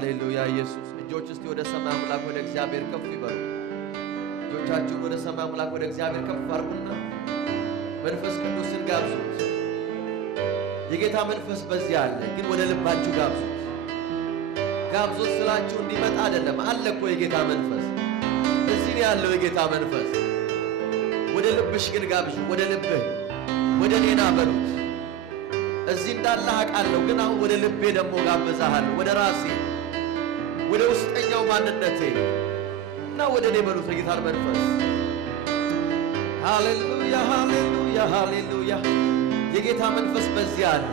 ሃሌሉያ ኢየሱስ። እጆች እስቲ ወደ ሰማይ አምላክ ወደ እግዚአብሔር ከፍ ይበሉ። እጆቻችሁን ወደ ሰማይ አምላክ ወደ እግዚአብሔር ከፍ አድርጉና መንፈስ ቅዱስን ጋብዙት። የጌታ መንፈስ በዚህ አለ፣ ግን ወደ ልባችሁ ጋብዙት። ጋብዙት ስላችሁ እንዲመጣ አይደለም፣ አለ እኮ የጌታ መንፈስ እዚህ ነው ያለው የጌታ መንፈስ። ወደ ልብሽ ግን ጋብዙ። ወደ ልብህ ወደ እኔና በሉት። እዚህ እንዳለህ አውቃለሁ፣ ግን አሁን ወደ ልቤ ደግሞ ጋብዛሃለሁ። ወደ ራሴ ወደ ውስጠኛው ማንነቴ እና ወደ እኔ በሉት የጌታን መንፈስ። ሃሌሉያ ሃሌሉያ ሃሌሉያ። የጌታ መንፈስ በዚህ አለ፣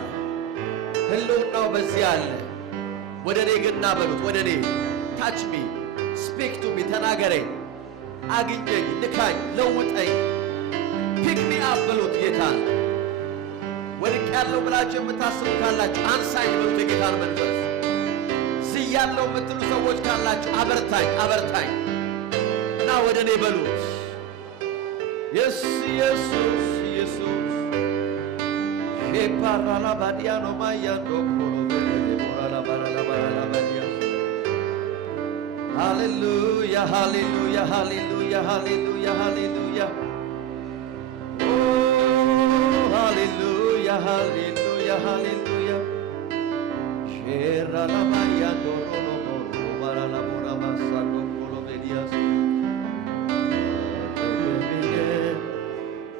ህልውናው በዚህ አለ። ወደ እኔ ግን ና በሉት። ወደ እኔ ታች ሚ ስፒክ ቱ ሚ፣ ተናገረኝ፣ አግኘኝ፣ ንካኝ፣ ለውጠኝ፣ ፒክ ሚ አፕ በሉት ጌታን። ወድቅ ያለው ብላችሁ የምታስቡ ካላችሁ አንሳኝ በሉት የጌታን መንፈስ። ዝያለው የምትሉ ሰዎች ካላችሁ አበርታኝ አበርታኝ እና ወደ እኔ በሉት። ኢየሱስ ኢየሱስ ኢየሱስ ሼፓራላ ባዲያኖ ማያንዶ ኮሎ በለቦራላ ባራላ ባራላ ባዲያ። ሃሌሉያ ሃሌሉያ ሃሌሉያ ሃሌሉያ ሃሌሉያ ሃሌሉያ ሃሌሉያ ሃሌሉያ ሼራ ላማያንዶ ሮሎ ባራላ ቦራ ማሳንዶ ኮሎ ቤዲያስ።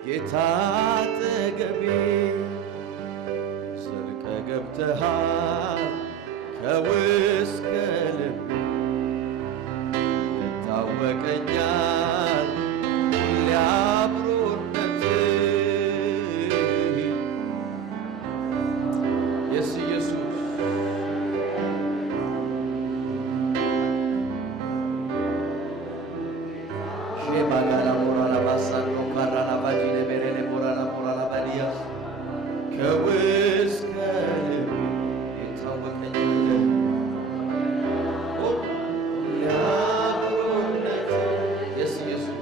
ጌታ አጠገቤ ዘልቀ ገብተሃል ከውስጥ ከልቤ ይታወቀኛል ሊያብሮነትህ። የስ ኢየሱስ ሼባጋላ ሞራላ ባሳኖ ካራላ ባጂነ ቤሬሌ ሞራላ ሞራላ ባዲያስ ከውስጥ ከልቤ ይታወቀኛል ሊያብሮነትህ። የስ ኢየሱስ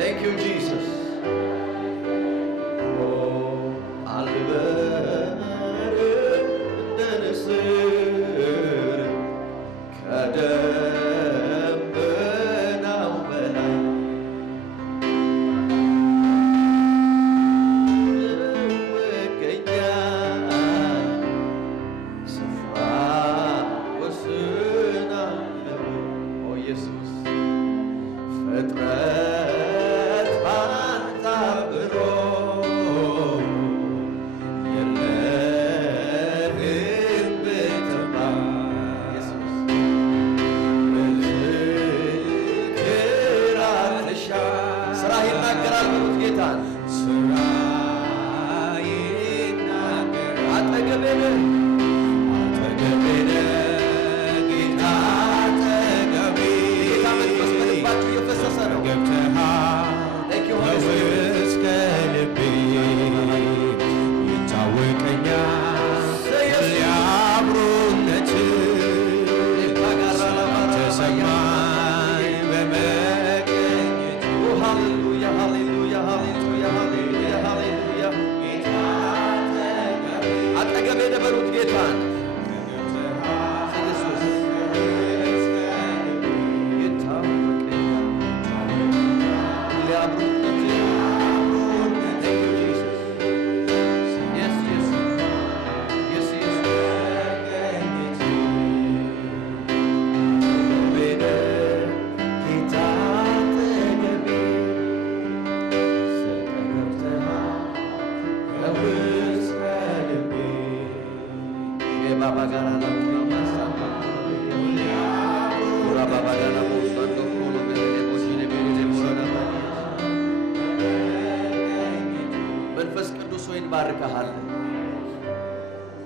Thank you Jesus.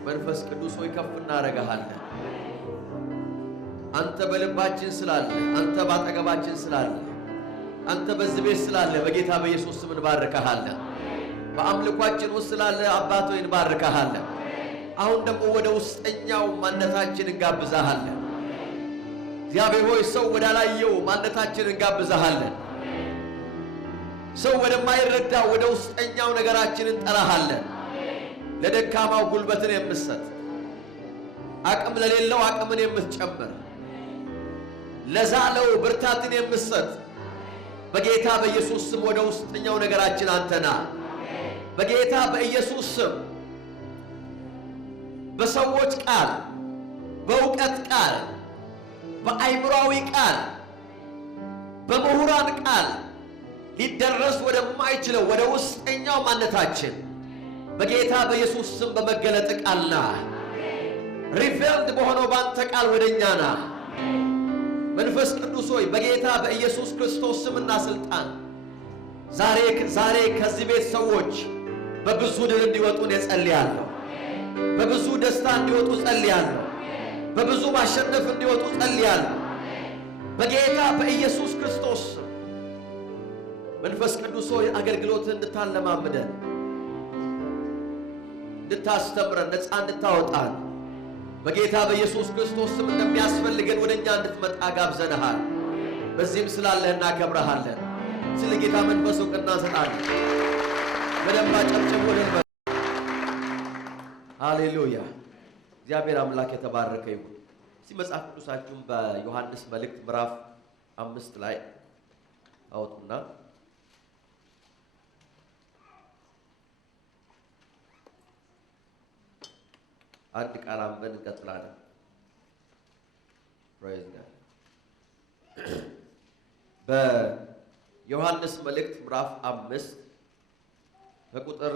መንፈስ ቅዱስ ሆይ ከፍ እናረጋሃለን። አንተ በልባችን ስላለ፣ አንተ ባጠገባችን ስላለ፣ አንተ በዚህ ቤት ስላለ በጌታ በኢየሱስ ስም እንባርካሃለን። በአምልኳችን ውስጥ ስላለ አባት ሆይ እንባርካሃለን። አሁን ደግሞ ወደ ውስጠኛው ማንነታችን እንጋብዛሃለን። እግዚአብሔር ሆይ ሰው ወዳላየው ማንነታችን እንጋብዛሃለን። ሰው ወደማይረዳ ወደ ውስጠኛው ነገራችን እንጠራሃለን። ለደካማው ጉልበትን የምትሰጥ አቅም ለሌለው አቅምን የምትጨምር ለዛለው ብርታትን የምትሰጥ በጌታ በኢየሱስ ስም ወደ ውስጠኛው ነገራችን አንተና በጌታ በኢየሱስ ስም በሰዎች ቃል በእውቀት ቃል በአይምሮአዊ ቃል በምሁራን ቃል ሊደረስ ወደማይችለው ወደ ውስጠኛው ማንነታችን በጌታ በኢየሱስ ስም በመገለጥ ቃልና ሪቨልድ በሆነው ባንተ ቃል ወደኛና መንፈስ ቅዱስ ሆይ በጌታ በኢየሱስ ክርስቶስ ስምና ስልጣን ዛሬ ከዚህ ቤት ሰዎች በብዙ ድል እንዲወጡ ጸልያለሁ። በብዙ ደስታ እንዲወጡ ጸልያለሁ። በብዙ ማሸነፍ እንዲወጡ ጸልያለሁ። በጌታ በኢየሱስ ክርስቶስ መንፈስ ቅዱስ ሆይ አገልግሎትን እንድታለማምደን እንድታስተምረን ነፃ እንድታወጣን በጌታ በኢየሱስ ክርስቶስ ስም እንደሚያስፈልገን ወደኛ እንድትመጣ ጋብዘንሃል። በዚህም ስላለህ እናከብረሃለን። ስለ ጌታ መንፈስ ዕውቅና እንሰጣለን። በደንብ አጨብጭቡ። ሃሌሉያ! እግዚአብሔር አምላክ የተባረከ ይሁን። እስቲ መጽሐፍ ቅዱሳችሁን በዮሐንስ መልእክት ምዕራፍ 5 ላይ አውጡና አንድ ቃል አንበን እንቀጥላለን። ፕሬዝ ጋድ። በዮሐንስ መልእክት ምዕራፍ 5 ከቁጥር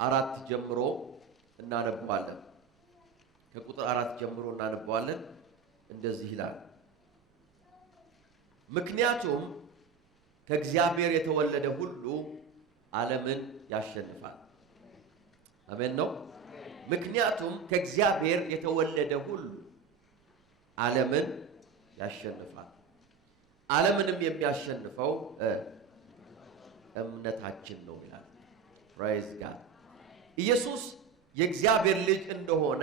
4 ጀምሮ እናነባዋለን። ከቁጥር 4 ጀምሮ እናነባዋለን። እንደዚህ ይላል። ምክንያቱም ከእግዚአብሔር የተወለደ ሁሉ ዓለምን ያሸንፋል። አሜን ነው። ምክንያቱም ከእግዚአብሔር የተወለደ ሁሉ ዓለምን ያሸንፋል። ዓለምንም የሚያሸንፈው እምነታችን ነው ይላል። ፕሬዝ ጋድ። ኢየሱስ የእግዚአብሔር ልጅ እንደሆነ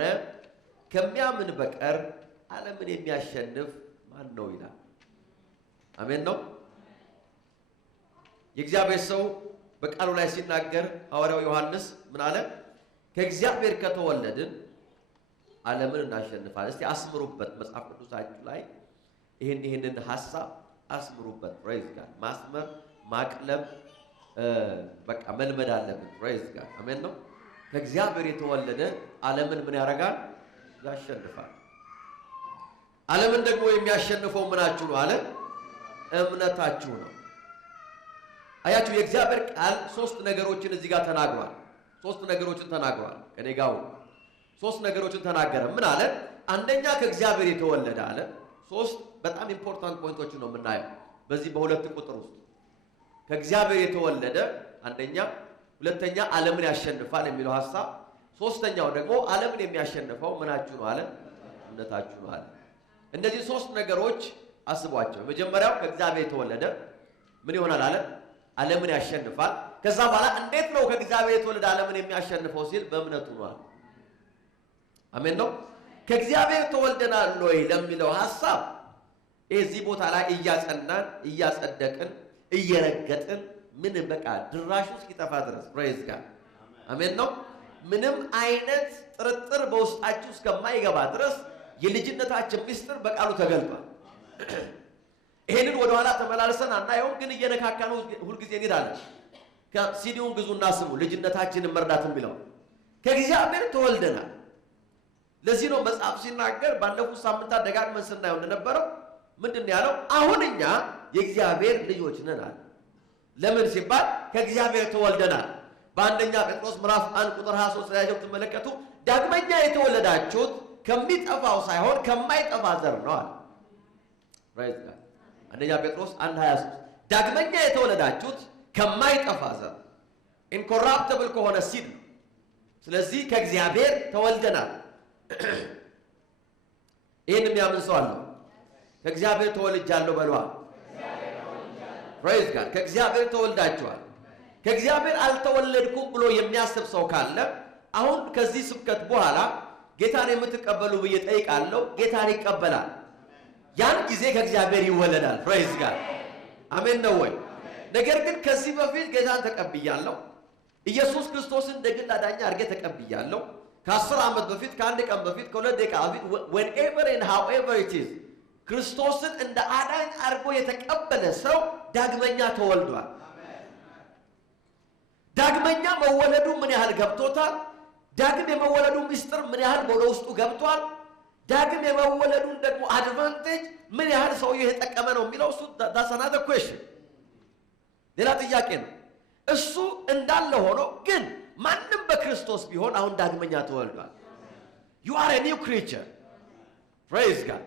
ከሚያምን በቀር ዓለምን የሚያሸንፍ ማን ነው ይላል። አሜን ነው። የእግዚአብሔር ሰው በቃሉ ላይ ሲናገር ሐዋርያው ዮሐንስ ምን አለ? ከእግዚአብሔር ከተወለድን ዓለምን እናሸንፋለን። እስቲ አስምሩበት። መጽሐፍ ቅዱሳችሁ ላይ ይህንን ሐሳብ አስምሩበት። ፕሬዝ ጋድ። ማስመር ማቅለም በቃ መልመድ አለብን። ፕሬዝ ጋድ። አሜን ነው። ከእግዚአብሔር የተወለደ ዓለምን ምን ያደርጋል? ያሸንፋል። ዓለምን ደግሞ የሚያሸንፈው ምናችሁ ነው አለ? እምነታችሁ ነው። አያችሁ፣ የእግዚአብሔር ቃል 3 ነገሮችን እዚህ ጋር ተናግሯል። 3 ነገሮችን ተናግሯል። ከኔ ጋር 3 ነገሮችን ተናገረ። ምን አለ? አንደኛ ከእግዚአብሔር የተወለደ አለ። 3 በጣም ኢምፖርታንት ፖይንቶችን ነው የምናየው በዚህ በሁለት ቁጥር ውስጥ። ከእግዚአብሔር የተወለደ አንደኛ፣ ሁለተኛ ዓለምን ያሸንፋል የሚለው ሐሳብ፣ ሶስተኛው ደግሞ ዓለምን የሚያሸንፈው ምናችሁ ነው አለ? እምነታችሁ ነው አለ። እነዚህ 3 ነገሮች አስቧቸው። መጀመሪያው ከእግዚአብሔር የተወለደ ምን ይሆናል አለ? ዓለምን ያሸንፋል። ከዛ በኋላ እንዴት ነው ከእግዚአብሔር የተወለደ ዓለምን የሚያሸንፈው ሲል በእምነቱ ነው። አሜን ነው። ከእግዚአብሔር ተወልደናል ወይ ለሚለው ሐሳብ እዚህ ቦታ ላይ እያጸናን እያጸደቅን እየረገጥን ምን በቃ ድራሹ እስኪጠፋ ድረስ ፕሬዝ ጋድ። አሜን ነው። ምንም አይነት ጥርጥር በውስጣችሁ እስከማይገባ ድረስ የልጅነታችን ምስጢር በቃሉ ተገልጧል። ይሄንን ወደ ኋላ ተመላልሰን አናየውም፣ ግን እየነካካነው ሁልጊዜ እንሄዳለን። ከሲዲውን ግዙና ስሙ። ልጅነታችንን መርዳት የሚለው ከእግዚአብሔር ተወልደናል። ለዚህ ነው መጽሐፍ ሲናገር ባለፉት ሳምንታት ደጋግመን ስናየው እንደነበረው ምንድን ነው ያለው? አሁን እኛ የእግዚአብሔር ልጆች ነን አለ። ለምን ሲባል ከእግዚአብሔር ተወልደናል። በአንደኛ ጴጥሮስ ምዕራፍ 1 ቁጥር 23 ላይ ተመለከቱ። ዳግመኛ የተወለዳችሁት ከሚጠፋው ሳይሆን ከማይጠፋ ዘር ነው አለ። ራይት ጋር አንደኛ ጴጥሮስ 1:23 ዳግመኛ የተወለዳችሁት ከማይጠፋ ዘር ኢንኮራፕተብል ከሆነ ሲድ ነው። ስለዚህ ከእግዚአብሔር ተወልደናል። ይህን የሚያምን ሰው አለ? ከእግዚአብሔር ተወልጃለሁ በሏ። ፕሬዝ ጋድ። ከእግዚአብሔር ተወልዳችኋል። ከእግዚአብሔር አልተወለድኩም ብሎ የሚያስብ ሰው ካለ አሁን ከዚህ ስብከት በኋላ ጌታን የምትቀበሉ ብዬ ጠይቃለሁ። ጌታን ይቀበላል። ያን ጊዜ ከእግዚአብሔር ይወለዳል። ፕሬዝ ጋድ። አሜን ነው ወይ? ነገር ግን ከዚህ በፊት ጌታን ተቀብያለሁ፣ ኢየሱስ ክርስቶስን እንደ ግል አዳኝ አድርጌ ተቀብያለሁ፣ ከ10 ዓመት በፊት ከአንድ ቀን በፊት ከሁለት ደቂቃ በፊት whenever and however it is ክርስቶስን እንደ አዳኝ አድርጎ የተቀበለ ሰው ዳግመኛ ተወልዷል። ዳግመኛ መወለዱ ምን ያህል ገብቶታል? ዳግም የመወለዱ ምስጢር ምን ያህል ወደ ውስጡ ገብቷል? ዳግም የመወለዱን ደግሞ አድቫንቴጅ ምን ያህል ሰው የተጠቀመ ነው የሚለው እሱ that's another question ሌላ ጥያቄ ነው። እሱ እንዳለ ሆኖ ግን ማንም በክርስቶስ ቢሆን አሁን ዳግመኛ ተወልዷል። you are a new creature praise God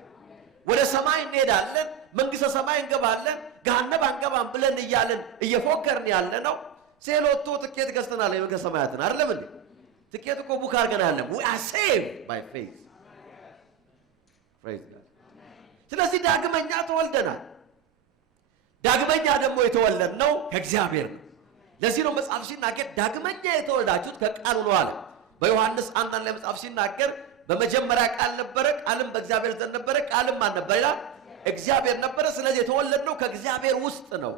ወደ ሰማይ እንሄዳለን፣ መንግስተ ሰማይ እንገባለን፣ ገሃነም አንገባም ብለን እያለን እየፎከርን ያለ ነው። ሴሎቶ ትኬት ገዝተናል የመንግስተ ሰማያትን አይደለም እንዴ? ትኬት እኮ ቡክ አድርገናል። we are saved by faith praise God ስለዚህ ዳግመኛ ተወልደናል። ዳግመኛ ደግሞ የተወለድነው ከእግዚአብሔር ነው። ለዚህ ነው መጽሐፍ ሲናገር ዳግመኛ የተወለዳችሁት ከቃሉ ነው አለ። በዮሐንስ 1 ላይ መጽሐፍ ሲናገር በመጀመሪያ ቃል ነበረ፣ ቃልም በእግዚአብሔር ዘንድ ነበረ፣ ቃልም ማን ነበር ይላል? እግዚአብሔር ነበረ። ስለዚህ የተወለድነው ከእግዚአብሔር ውስጥ ነው።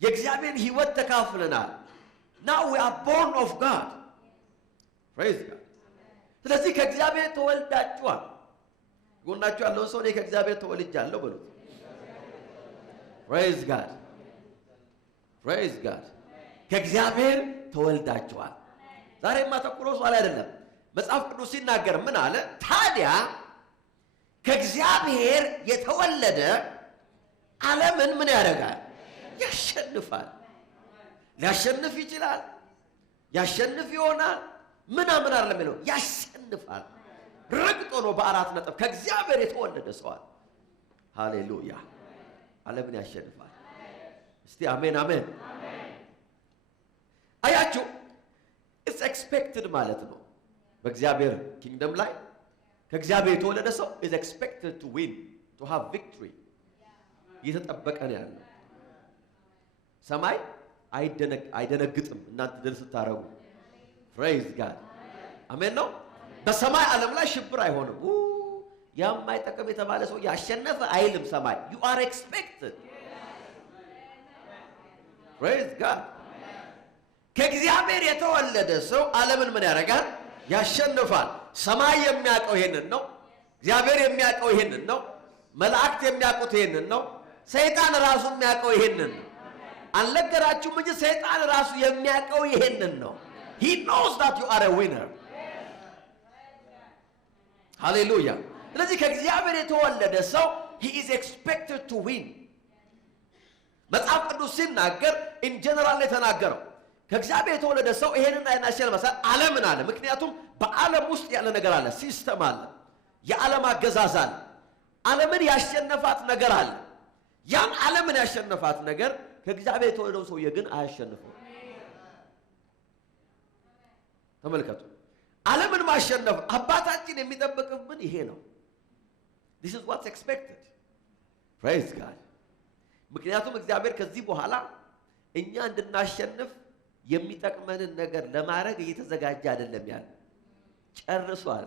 የእግዚአብሔር ሕይወት ተካፍለናል። now we are born of God praise God ስለዚህ ከእግዚአብሔር ተወልዳችኋል። ጎናችሁ ያለውን ሰው እኔ ከእግዚአብሔር ተወልጃለሁ በሉት። praise God praise God ከእግዚአብሔር ተወልዳችኋል። ዛሬ ማተኩረው ሰው አይደለም። መጽሐፍ ቅዱስ ሲናገር ምን አለ? ታዲያ ከእግዚአብሔር የተወለደ ዓለምን ምን ያደርጋል? ያሸንፋል። ሊያሸንፍ ይችላል፣ ያሸንፍ ይሆናል። ምናምን አይደለም የሚለው ያሸንፋል። ረግጦ ነው በአራት ነጥብ ከእግዚአብሔር የተወለደ ሰው አለ። ሃሌሉያ ዓለምን ያሸንፋል። እስቲ አሜን አሜን። አያችሁ it's expected ማለት ነው። በእግዚአብሔር ኪንግደም ላይ ከእግዚአብሔር የተወለደ ሰው is expected to win to have victory እየተጠበቀ ነው ያለው። ሰማይ አይደነግጥም እናንተ ድል ስታረጉ praise God አሜን ነው። በሰማይ ዓለም ላይ ሽብር አይሆንም። ያማይጠቅም የተባለ ሰው ያሸነፈ አይልም ሰማይ you are expected praise God ከእግዚአብሔር የተወለደ ሰው ዓለምን ምን ያደርጋል? ያሸንፋል። ሰማይ የሚያውቀው ይሄንን ነው። እግዚአብሔር የሚያውቀው ይሄንን ነው። መላእክት የሚያውቁት ይሄንን ነው። ሰይጣን ራሱ የሚያውቀው ይሄንን ነው። አልነገራችሁም እንጂ ሰይጣን ራሱ የሚያውቀው ይሄንን ነው። he knows that you are a winner hallelujah ስለዚህ ከእግዚአብሔር የተወለደ ሰው he is expected to win መጽሐፍ ቅዱስ ሲናገር in general ላይ ተናገረው። ከእግዚአብሔር የተወለደ ሰው ይሄንን አይናሸንፋል ዓለምን አለ። ምክንያቱም በዓለም ውስጥ ያለ ነገር አለ፣ ሲስተም አለ፣ የዓለም አገዛዝ አለ። ዓለምን ያሸነፋት ነገር አለ። ያን ዓለምን ያሸነፋት ነገር ከእግዚአብሔር የተወለደው ሰውዬ ግን አያሸንፈው። ተመልከቱ፣ ዓለምን ማሸነፍ አባታችን የሚጠብቅብን ይሄ ነው። this is what's expected praise God ምክንያቱም እግዚአብሔር ከዚህ በኋላ እኛ እንድናሸንፍ የሚጠቅመንን ነገር ለማድረግ እየተዘጋጀ አይደለም ያለ ጨርሷል።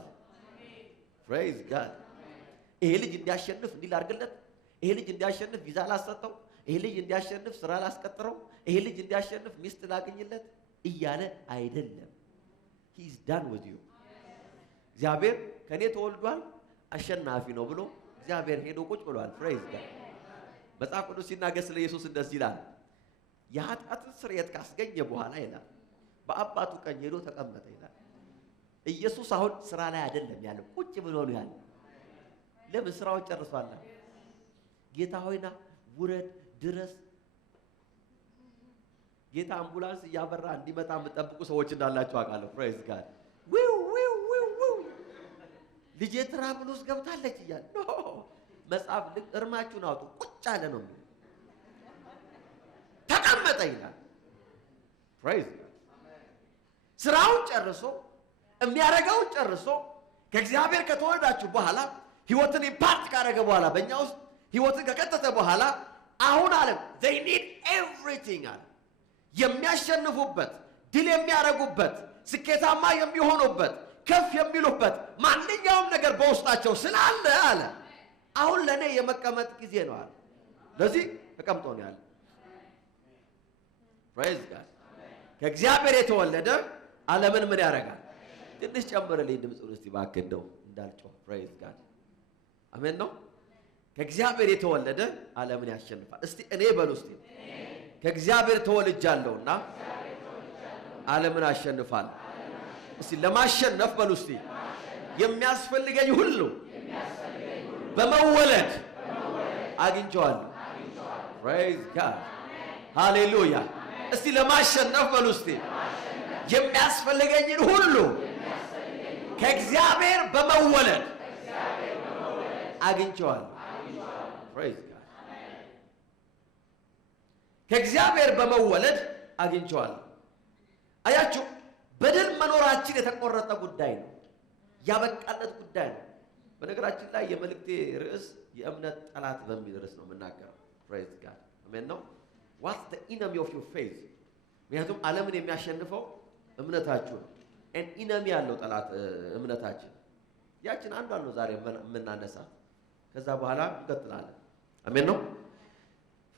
praise God ይሄ ልጅ እንዲያሸንፍ እንዲል አድርግለት፣ ይሄ ልጅ እንዲያሸንፍ ቪዛ ላሰጠው፣ ይሄ ልጅ እንዲያሸንፍ ስራ ላስቀጥረው፣ ይሄ ልጅ እንዲያሸንፍ ሚስት ላገኝለት እያለ አይደለም። he is done with you እግዚአብሔር ከኔ ተወልዷል አሸናፊ ነው ብሎ እግዚአብሔር ሄዶ ቁጭ ብሏል። praise God መጽሐፍ ቅዱስ ሲናገር ስለ ኢየሱስ እንደዚህ ይላል፣ የኃጢአትን ስርየት ካስገኘ በኋላ ይላል በአባቱ ቀኝ ሄዶ ተቀመጠ ይላል። ኢየሱስ አሁን ስራ ላይ አይደለም ያለው፣ ቁጭ ብሎ ነው ያለው። ለምን? ስራውን ጨርሷል። ጌታ ሆይና ውረድ ድረስ። ጌታ አምቡላንስ እያበራ እንዲመጣ የምጠብቁ ሰዎች እንዳላችሁ አውቃለሁ። praise God ልጄ ትራብል ውስጥ ገብታለች እያለ መጽሐፍ ልክ እርማችሁን አውጡ ቁጭ አለ ነው ተቀመጠ ይላል። praise God ስራውን ጨርሶ የሚያረጋውን ጨርሶ ከእግዚአብሔር ከተወለዳችሁ በኋላ ህይወትን ኢምፓክት ካረገ በኋላ በእኛ ውስጥ ህይወትን ከከተተ በኋላ አሁን አለ they need everything አለ የሚያሸንፉበት፣ ድል የሚያረጉበት፣ ስኬታማ የሚሆኑበት፣ ከፍ የሚሉበት ማንኛውም ነገር በውስጣቸው ስላለ አለ አሁን ለኔ የመቀመጥ ጊዜ ነው አለ። ለዚህ ተቀምጦ ነው ያለ። praise God ከእግዚአብሔር የተወለደ ዓለምን ምን ያደርጋል? ትንሽ ጨምረልኝ ድምፁን እስቲ እባክህ እንደው እንዳልጮህ praise God አሜን ነው ከእግዚአብሔር የተወለደ ዓለምን ያሸንፋል እስቲ እኔ በሉ እስቲ ከእግዚአብሔር ተወልጃለሁና ዓለምን አሸንፋለሁ እስቲ ለማሸነፍ በሉ እስቲ የሚያስፈልገኝ ሁሉ በመወለድ አግኝቼዋለሁ praise God ሃሌሉያ እስቲ ለማሸነፍ በሉ እስቲ የሚያስፈልገኝ ሁሉ ከእግዚአብሔር በመወለድ አግኝቼዋለሁ praise God ከእግዚአብሔር በመወለድ አግኝቼዋለሁ አያችሁ በደል መኖራችን የተቆረጠ ጉዳይ ነው ያበቃለት ጉዳይ ነው በነገራችን ላይ የመልእክቴ ርዕስ የእምነት ጠላት በሚል ርዕስ ነው የምናገረው praise God አሜን ነው what's the enemy of your faith ምክንያቱም ዓለምን የሚያሸንፈው እምነታችሁ ነው and enemy ያለው ጠላት እምነታችን ያችን አንዷን ነው ዛሬ የምናነሳ ከዛ በኋላ እንቀጥላለን አሜን ነው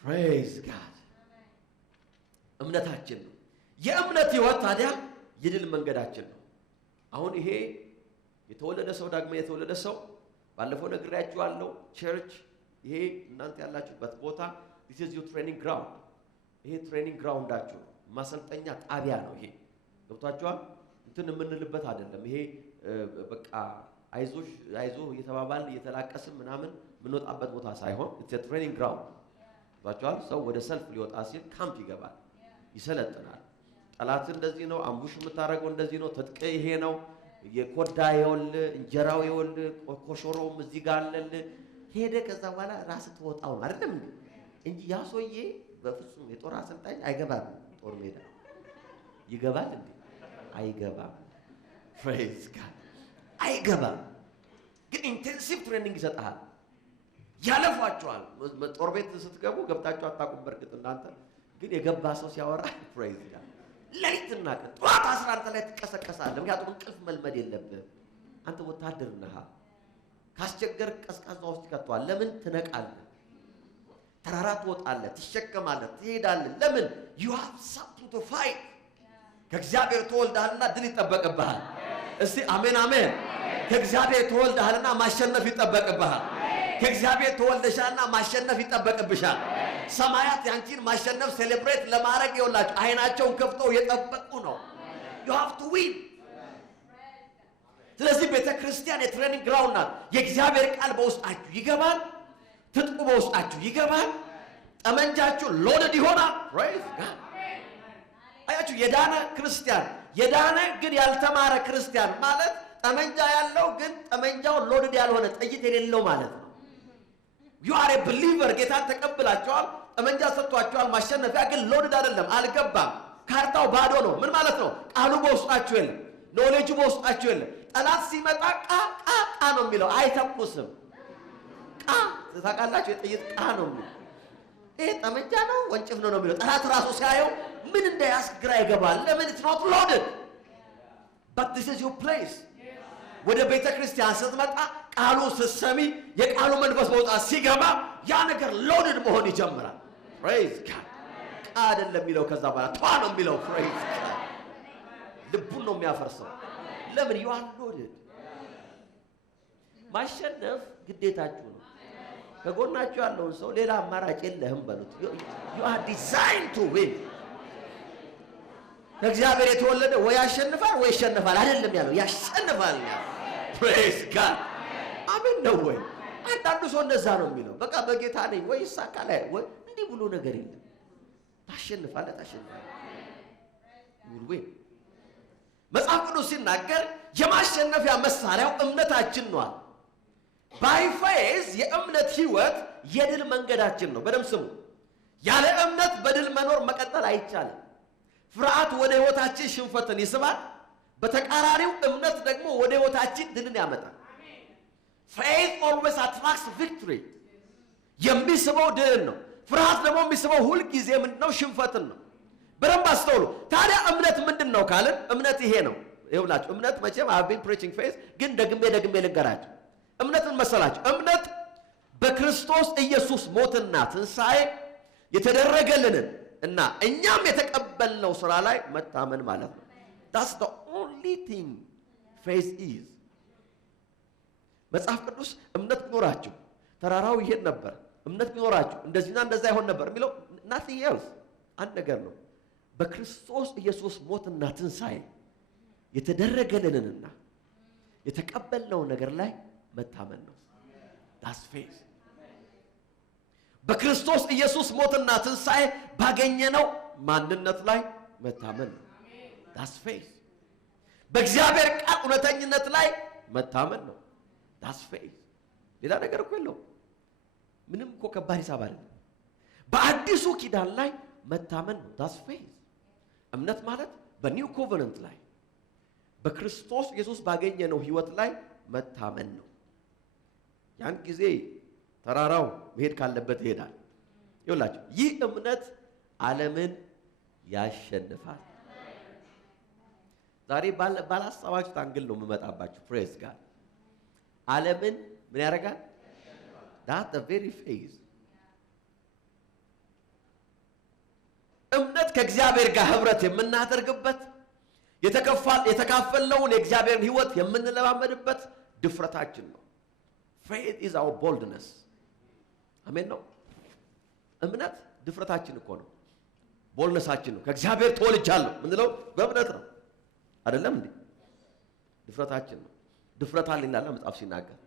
praise God እምነታችን ነው የእምነት ህይወት ታዲያ የድል መንገዳችን ነው አሁን ይሄ የተወለደ ሰው ዳግመ የተወለደ ሰው ባለፈው ነግሬያችኋለሁ ቸርች ይሄ እናንተ ያላችሁበት ቦታ this is your training ground ይሄ ትሬኒንግ ግራውንዳችሁ ማሰልጠኛ ጣቢያ ነው ይሄ ገብታችኋል እንትን የምንልበት አይደለም ይሄ በቃ አይዞህ እየተባባል እየተላቀስን ምናምን ምንወጣበት ቦታ ሳይሆን it's a training ground ገብታችኋል ሰው ወደ ሰልፍ ሊወጣ ሲል ካምፕ ይገባል ይሰለጥናል ጠላት እንደዚህ ነው አምቡሽ የምታረገው እንደዚህ ነው ተጥቀ ይሄ ነው የኮዳ ይወል እንጀራው ይወል ኮሾሮም እዚህ ጋር አለል ሄደ ከዛ በኋላ ራስ ተወጣው አይደለም እንጂ ያሶዬ በፍጹም የጦር አሰልጣኝ አይገባም ጦር ሜዳ ይገባል እንዴ አይገባም praise God አይገባም ግን ኢንቴንሲቭ ትሬኒንግ ይሰጣል ያለፋቸዋል ጦር ቤት ስትገቡ ገብታችሁ አጣቁም በርግጥ እናንተ ግን የገባ ሰው ሲያወራ praise God ለይትና ቀን ጧት 11 ላይ ተቀሰቀሳለህ ምክንያቱም እንቅልፍ መልመድ የለብህም አንተ ወታደር ነህ ካስቸገር ቀስቃዛ ውስጥ ከተዋል ለምን ትነቃለህ ተራራ ትወጣለህ ትሸከማለህ ትሄዳለህ ለምን you have something to fight ከእግዚአብሔር ተወልደሃልና ድል ይጠበቅብሃል እስቲ አሜን አሜን ከእግዚአብሔር ተወልደሃልና ማሸነፍ ይጠበቅብሃል ከእግዚአብሔር ተወልደሻልና ማሸነፍ ይጠበቅብሻል ሰማያት ያንቺን ማሸነፍ ሴሌብሬት ለማድረግ ይወላችሁ አይናቸውን ከፍተው የጠበቁ ነው you have to win ስለዚህ ቤተክርስቲያን የትሬኒንግ ግራውንድ ናት የእግዚአብሔር ቃል በውስጣችሁ ይገባል ትጥቁ በውስጣችሁ ይገባል ጠመንጃችሁ ሎድድ ይሆናል praise God አያችሁ የዳነ ክርስቲያን የዳነ ግን ያልተማረ ክርስቲያን ማለት ጠመንጃ ያለው ግን ጠመንጃው ሎድድ ያልሆነ ጥይት የሌለው ማለት ነው you are a believer ጌታን ተቀብላችኋል ጠመንጃ ሰጥቷችኋል ማሸነፊያ ግን ሎድድ አይደለም አልገባም ካርታው ባዶ ነው ምን ማለት ነው ቃሉ በውስጣችሁ የለም ኖሌጁ በውስጣችሁ የለም ጠላት ሲመጣ ቃ ነው የሚለው አይተኩስም ቃ ታውቃላችሁ የጥይት ቃ ነው የሚለው ይሄ ጠመንጃ ነው ወንጭፍ ነው የሚለው ጠላት ራሱ ሲያየው ምን እንደያስግራ ይገባል ለምን it's not loaded but this is your place ወደ ቤተክርስቲያን ስትመጣ ቃሉ ስትሰሚ የቃሉ መንፈስ በውጣት ሲገባ ያ ነገር ሎድድ መሆን ይጀምራል praise God ቃ አይደለም የሚለው ከዛ በኋላ ቷ ነው የሚለው praise God ልቡን ነው የሚያፈርሰው ለምን you are loaded ማሸነፍ ግዴታችሁ ነው ከጎናችሁ ያለውን ሰው ሌላ አማራጭ የለህም በሉት you are designed to win ከእግዚአብሔር የተወለደ ወይ ያሸንፋል ወይ ይሸነፋል አይደለም ያለው ያሸንፋል praise God አሜን ነው ወይ አንዳንዱ ሰው እንደዛ ነው የሚለው በቃ በጌታ ነኝ ወይ ይሳካል ወይ እንዲህ ብሎ ነገር የለም ታሸንፋለህ ይውል መጽሐፍ ቅዱስ ሲናገር የማሸነፊያ መሳሪያው እምነታችን ነው by faith የእምነት ህይወት የድል መንገዳችን ነው በደም ስሙ ያለ እምነት በድል መኖር መቀጠል አይቻልም ፍርሃት ወደ ህይወታችን ሽንፈትን ይስባል በተቃራሪው እምነት ደግሞ ወደ ህይወታችን ድልን ያመጣል faith always attracts victory የሚስበው ድልን ነው ፍርሃት ደግሞ የሚስበው ሁሉ ጊዜ ምንድነው ሽንፈትን ነው በደንብ አስተውሉ ታዲያ እምነት ምንድነው ካልን እምነት ይሄ ነው ይኸውላችሁ እምነት መቼም I've been preaching faith ግን ደግሜ ልንገራችሁ እምነትን መሰላችሁ እምነት በክርስቶስ ኢየሱስ ሞትና ትንሣኤ የተደረገልንን እና እኛም የተቀበልነው ሥራ ላይ መታመን ማለት ነው that's the only thing faith is መጽሐፍ ቅዱስ እምነት ቢኖራችሁ ተራራው ይሄድ ነበር እምነት ቢኖራችሁ እንደዚህና እንደዛ ይሆን ነበር የሚለው nothing else አንድ ነገር ነው በክርስቶስ ኢየሱስ ሞትና ትንሣኤ የተደረገልንና የተቀበልነው ነገር ላይ መታመን ነው that's faith በክርስቶስ ኢየሱስ ሞትና ትንሣኤ ባገኘነው ማንነት ላይ መታመን ነው that's faith በእግዚአብሔር ቃል እውነተኝነት ላይ መታመን ነው that's faith ሌላ ነገር እኮ የለውም ምንም እኮ ከባድ ሂሳብ አይደለም በአዲሱ ኪዳን ላይ መታመን ነው that's faith እምነት ማለት በኒው ኮቨናንት ላይ በክርስቶስ ኢየሱስ ባገኘነው ህይወት ላይ መታመን ነው ያን ጊዜ ተራራው መሄድ ካለበት ይሄዳል ይኸውላችሁ ይህ እምነት ዓለምን ያሸንፋል ዛሬ ባላሰባችሁ አንግል ነው የምመጣባችሁ ፕሬዝ ጋድ ዓለምን ምን ያደርጋል that's the very faith እምነት ከእግዚአብሔር ጋር ህብረት የምናደርግበት የተካፈልነውን የእግዚአብሔርን ህይወት የምንለማመድበት ድፍረታችን ነው faith is our boldness አሜን ነው እምነት ድፍረታችን እኮ ነው ቦልነሳችን ነው ከእግዚአብሔር ተወልጃለሁ ምንለው በእምነት ነው አይደለም እንዴ ድፍረታችን ነው ድፍረት አለ ይላል መጽሐፍ ሲናገር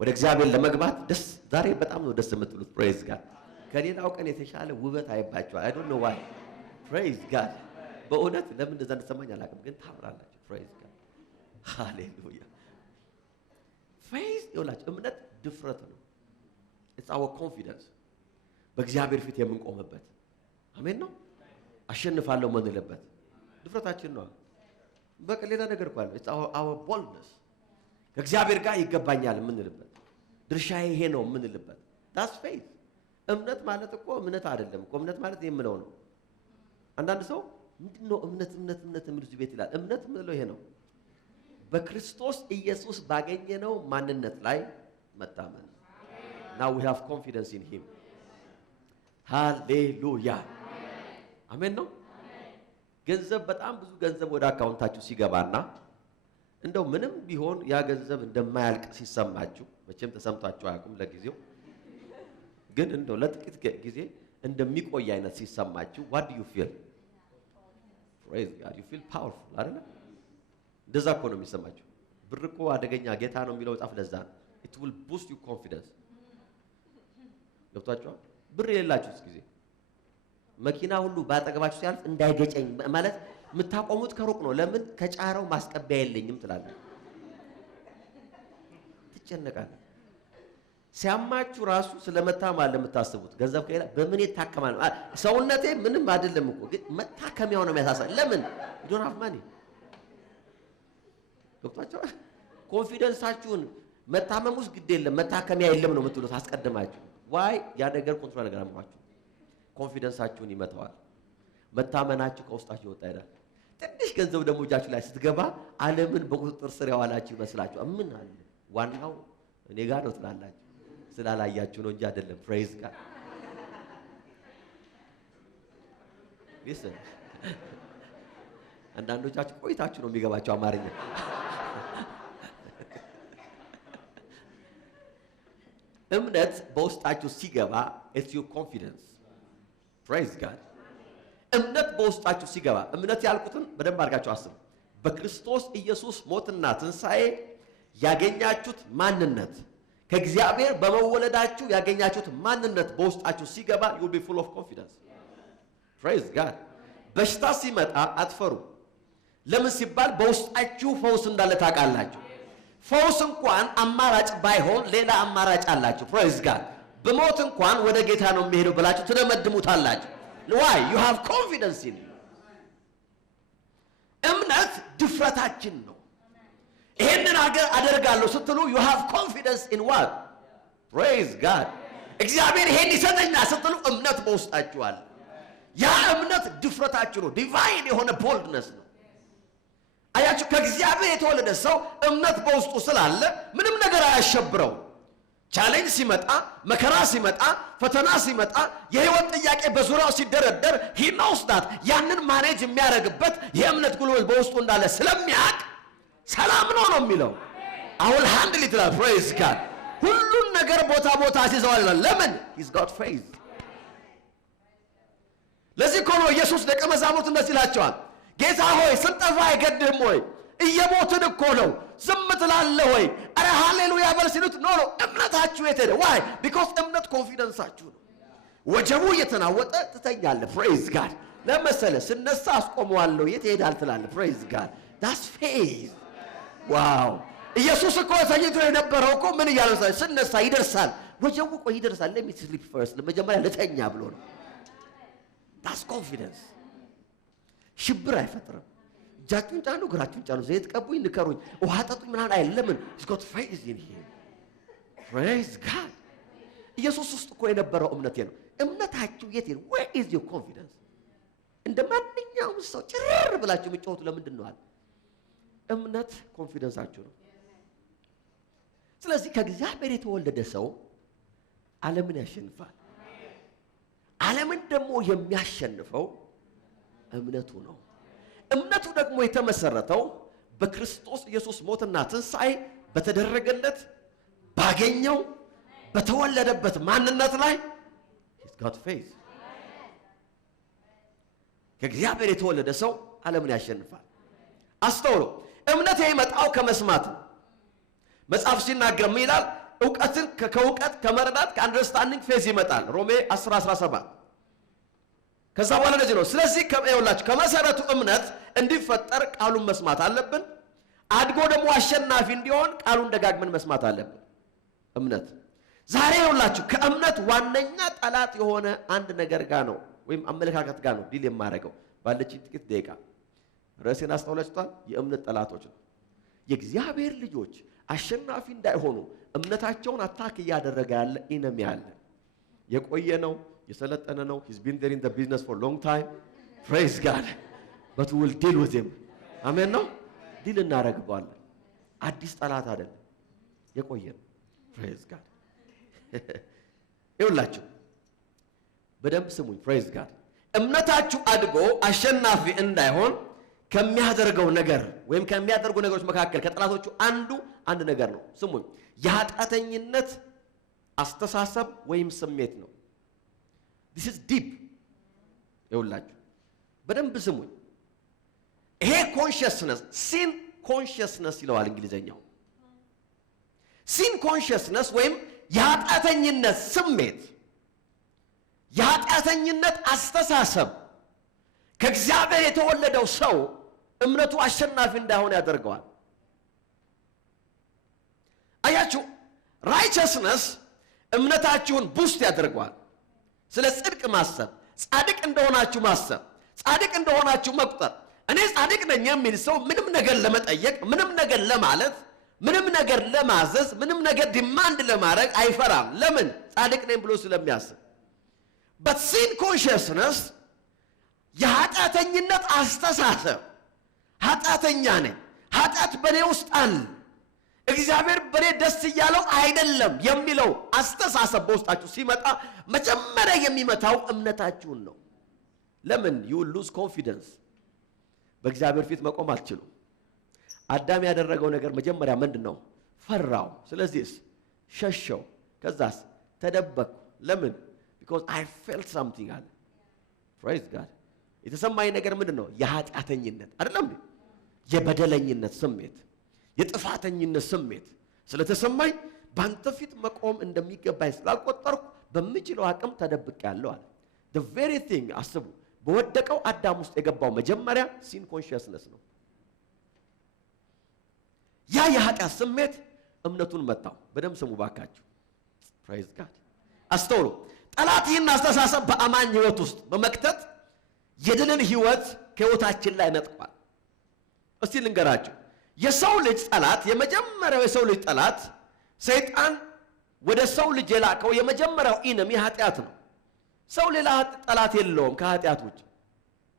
ወደ እግዚአብሔር ለመግባት ደስ ዛሬ በጣም ነው ደስ የምትሉት praise God ከሌላው ቀን የተሻለ ውበት አይባችሁ I don't know why praise God በእውነት ለምን እንደዛ እንደሰማኝ አላውቅም ግን ታምራላችሁ praise God hallelujah faith ይላችሁ እምነት ድፍረት ነው it's our confidence በእግዚአብሔር ፊት የምንቆምበት አሜን ነው አሸንፋለሁ ማንለበት ድፍረታችን ነው በቃ ሌላ ነገር እኮ አለ it's our boldness ከእግዚአብሔር ጋር ይገባኛል ምንልበት ድርሻዬ ይሄ ነው ምንልበት that's faith እምነት ማለት እኮ እምነት አይደለም እኮ እምነት ማለት የምለው ነው አንዳንድ ሰው ምንድነው እምነት የሚሉት ቤት ይላል እምነት ምንለው ይሄ ነው በክርስቶስ ኢየሱስ ባገኘነው ማንነት ላይ መታመን now we have confidence in him hallelujah አሜን ነው ገንዘብ በጣም ብዙ ገንዘብ ወደ አካውንታችሁ ሲገባና እንደው ምንም ቢሆን ያ ገንዘብ እንደማያልቅ ሲሰማችሁ መቼም ተሰምታችሁ አያውቁም ለጊዜው ግን እንደው ለጥቂት ጊዜ እንደሚቆይ አይነት ሲሰማችሁ what do you feel praise God you feel powerful አይደል እንደዛ እኮ ነው የሚሰማችሁ ብር እኮ አደገኛ ጌታ ነው የሚለው ጻፍ ለዛ it will boost your confidence ገብታችኋል ብር የሌላችሁስ ጊዜ መኪና ሁሉ ባጠገባችሁ ሲያልፍ እንዳይገጨኝ ማለት የምታቆሙት ከሩቅ ነው ለምን ከጫራው ማስቀበያ የለኝም ትላለህ ትጨነቃለህ ሲያማችሁ ራሱ ስለመታማል ለምታስቡት ገንዘብ ከሌላ በምን ይታከማል ሰውነቴ ምንም አይደለም እኮ ግን መታከሚያው ነው የሚያሳሳል ለምን you don't have money ገብታችኋል ኮንፊደንሳችሁን መታመሙስ ግድ የለም መታከሚያ የለም ነው የምትሉት አስቀድማችሁ why ያ ነገር ኮንትሮል ነገር አምሯችሁ ኮንፊደንሳችሁን ይመታዋል መታመናችሁ ከውስጣችሁ ወጣ ይላል ትንሽ ገንዘብ ደግሞ እጃችሁ ላይ ስትገባ ዓለምን በቁጥጥር ስር ያዋላችሁ ይመስላችሁ ምን አለ ዋናው እኔ ጋር ነው ትላላችሁ ስላላያችሁ ነው እንጂ አይደለም praise God listen አንዳንዶቻችሁ ቆይታችሁ ነው የሚገባችሁ አማርኛ እምነት በውስጣችሁ ሲገባ it's your confidence praise God እምነት በውስጣችሁ ሲገባ እምነት ያልኩትን በደንብ አድርጋችሁ አስቡ በክርስቶስ ኢየሱስ ሞትና ትንሣኤ ያገኛችሁት ማንነት ከእግዚአብሔር በመወለዳችሁ ያገኛችሁት ማንነት በውስጣችሁ ሲገባ you will be full of confidence praise God በሽታ ሲመጣ አትፈሩ ለምን ሲባል በውስጣችሁ ፈውስ እንዳለ ታውቃላችሁ ፈውስ እንኳን አማራጭ ባይሆን ሌላ አማራጭ አላችሁ praise God በሞት እንኳን ወደ ጌታ ነው የሚሄደው ብላችሁ ትደመድሙታላችሁ why you have confidence in you እምነት ድፍረታችን ነው ይሄንን አደርጋለሁ ስትሉ you have confidence in what praise God እግዚአብሔር ይሄን ይሰጠኛል ስትሉ እምነት በውስጣችሁ አለ ያ እምነት ድፍረታችሁ ነው ዲቫይን የሆነ ቦልድነስ ነው አያችሁ ከእግዚአብሔር የተወለደ ሰው እምነት በውስጡ ስላለ ምንም ነገር አያሸብረው ቻሌንጅ ሲመጣ መከራ ሲመጣ ፈተና ሲመጣ የህይወት ጥያቄ በዙሪያው ሲደረደር he knows that ያንን ማኔጅ የሚያደርግበት የእምነት ጉልበት በውስጡ እንዳለ ስለሚያውቅ ሰላም ነው የሚለው። አሁን ሃንድል ይላል። praise God ሁሉን ነገር ቦታ አስይዘዋል። ለምን? he's got faith። ለዚህ እኮ ነው ኢየሱስ ደቀ መዛሙርት እንደዚህ ይላቸዋል፣ ጌታ ሆይ ስንጠፋ አይገድህም ወይ? እየሞትን እኮ ነው፣ ዝም ትላለህ ወይ? አረ ሃሌሉያ በል ሲሉት ኖ እምነታችሁ የት ሄደ? ዋይ ቢኮዝ እምነት ኮንፊደንሳችሁ ነው። ወጀቡ እየተናወጠ ትተኛለህ። ፕሬዝ ጋድ ለመሰለ ስነሳ አስቆመዋለሁ የት ሄዳል ትላለህ። ፕሬዝ ጋድ ዳትስ ፌዝ። ዋው ኢየሱስ እኮ ተኝቶ የነበረው እኮ ምን እያለ ነው? ስነሳ ይደርሳል። ወጀቡ እኮ ይደርሳል። let me sleep first ለመጀመሪያ ልተኛ ብሎ ነው። ዳትስ ኮንፊደንስ። ሽብር አይፈጥርም። እጃችሁን ጫኑ፣ እግራችሁን ጫኑ፣ ዘይት ቀቡኝ፣ ንከሩኝ፣ ውሃ ጠጡኝ ምናምን አይደለም። ለምን? he's got faith in him። praise God ኢየሱስ ውስጥ እኮ የነበረው እምነቴ ነው። እምነታችሁ የት ነው? where is your confidence? እንደ ማንኛውም ሰው ጭር ብላችሁ የምትጮሁት ለምንድን ነው አለ? እምነት ኮንፊደንሳችሁ ነው። ስለዚህ ከእግዚአብሔር የተወለደ ሰው ዓለምን ያሸንፋል። ዓለምን ደግሞ የሚያሸንፈው እምነቱ ነው። እምነቱ ደግሞ የተመሰረተው በክርስቶስ ኢየሱስ ሞትና ትንሣኤ በተደረገለት ባገኘው በተወለደበት ማንነት ላይ he's got faith። ከእግዚአብሔር የተወለደ ሰው ዓለምን ያሸንፋል። አስተውሉ። እምነት የሚመጣው ከመስማት ነው። መጽሐፍ ሲናገር ምን ይላል? ዕውቀትን ከእውቀት ከመረዳት ከአንደርስታንዲንግ ፌዝ ይመጣል። ሮሜ 10:17 ከዛ በኋላ እንደዚህ ነው። ስለዚህ ከመይውላችሁ ከመሰረቱ እምነት እንዲፈጠር ቃሉን መስማት አለብን። አድጎ ደግሞ አሸናፊ እንዲሆን ቃሉን ደጋግመን መስማት አለብን። እምነት ዛሬ ይውላችሁ ከእምነት ዋነኛ ጠላት የሆነ አንድ ነገር ጋር ነው ወይም አመለካከት ጋር ነው ዲል የማደርገው ባለችኝ ጥቂት ደቂቃ። ራሴን አስተውላችኋል? የእምነት ጠላቶች ነው። የእግዚአብሔር ልጆች አሸናፊ እንዳይሆኑ እምነታቸውን አታክ እያደረገ ያለ ኢነሚ አለ። የቆየ ነው፣ የሰለጠነ ነው። he's been there in the business for a long time. praise God but we will deal with him። አሜን ነው። ዲል እናደርግባለን። አዲስ ጠላት አይደለም፣ የቆየ ነው። praise God ይውላችሁ በደንብ ስሙኝ። praise God እምነታችሁ አድጎ አሸናፊ እንዳይሆን ከሚያደርገው ነገር ወይም ከሚያደርጉ ነገሮች መካከል ከጠላቶቹ አንድ ነገር ነው። ስሙኝ። የኃጢአተኝነት አስተሳሰብ ወይም ስሜት ነው። this is deep። ይውላችሁ በደንብ ስሙኝ። ይሄ ኮንሺየስነስ ሲን ኮንሺየስነስ ይለዋል እንግሊዘኛው። ሲን ኮንሺየስነስ ወይም የኃጢአተኝነት ስሜት የኃጢአተኝነት አስተሳሰብ ከእግዚአብሔር የተወለደው ሰው እምነቱ አሸናፊ እንዳይሆን ያደርገዋል። አያችሁ ራይቸስነስ እምነታችሁን ቡስት ያደርገዋል። ስለ ጽድቅ ማሰብ፣ ጻድቅ እንደሆናችሁ ማሰብ፣ ጻድቅ እንደሆናችሁ መቁጠር። እኔ ጻድቅ ነኝ የሚል ሰው ምንም ነገር ለመጠየቅ፣ ምንም ነገር ለማለት፣ ምንም ነገር ለማዘዝ፣ ምንም ነገር ዲማንድ ለማድረግ አይፈራም። ለምን? ጻድቅ ነኝ ብሎ ስለሚያስብ። but sin consciousness የኃጢአተኝነት አስተሳሰብ ኃጢአተኛ ነኝ፣ ኃጢአት በኔ ውስጥ አለ፣ እግዚአብሔር በኔ ደስ እያለው አይደለም የሚለው አስተሳሰብ በውስጣችሁ ሲመጣ መጀመሪያ የሚመታው እምነታችሁን ነው። ለምን? you lose confidence። በእግዚአብሔር ፊት መቆም አትችሉም። አዳም ያደረገው ነገር መጀመሪያ ምንድነው? ፈራው። ስለዚህስ ሸሸው። ከዛስ ተደበቁ። ለምን? because I felt something አለ። praise God የተሰማኝ ነገር ምንድነው? የኃጢአተኝነት አይደለም፣ የበደለኝነት ስሜት፣ የጥፋተኝነት ስሜት ስለተሰማኝ ባንተ ፊት መቆም እንደሚገባኝ ስላልቆጠርኩ በምችለው አቅም ተደብቄያለሁ አለ። the very thing አስቡ፣ በወደቀው አዳም ውስጥ የገባው መጀመሪያ sin consciousness ነው። ያ የኃጢአት ስሜት እምነቱን መታው። በደም ስሙ ባካችሁ። praise God አስተውሉ። ጠላት ይህን አስተሳሰብ በአማኝ ህይወት ውስጥ በመክተት የድልን ህይወት ከህይወታችን ላይ ነጥቋል። እስቲ ልንገራችሁ፣ የሰው ልጅ ጠላት የመጀመሪያው የሰው ልጅ ጠላት ሰይጣን ወደ ሰው ልጅ የላከው የመጀመሪያው ኢነሚ ኃጢአት ነው። ሰው ሌላ ጠላት የለውም ከኃጢአት ውጭ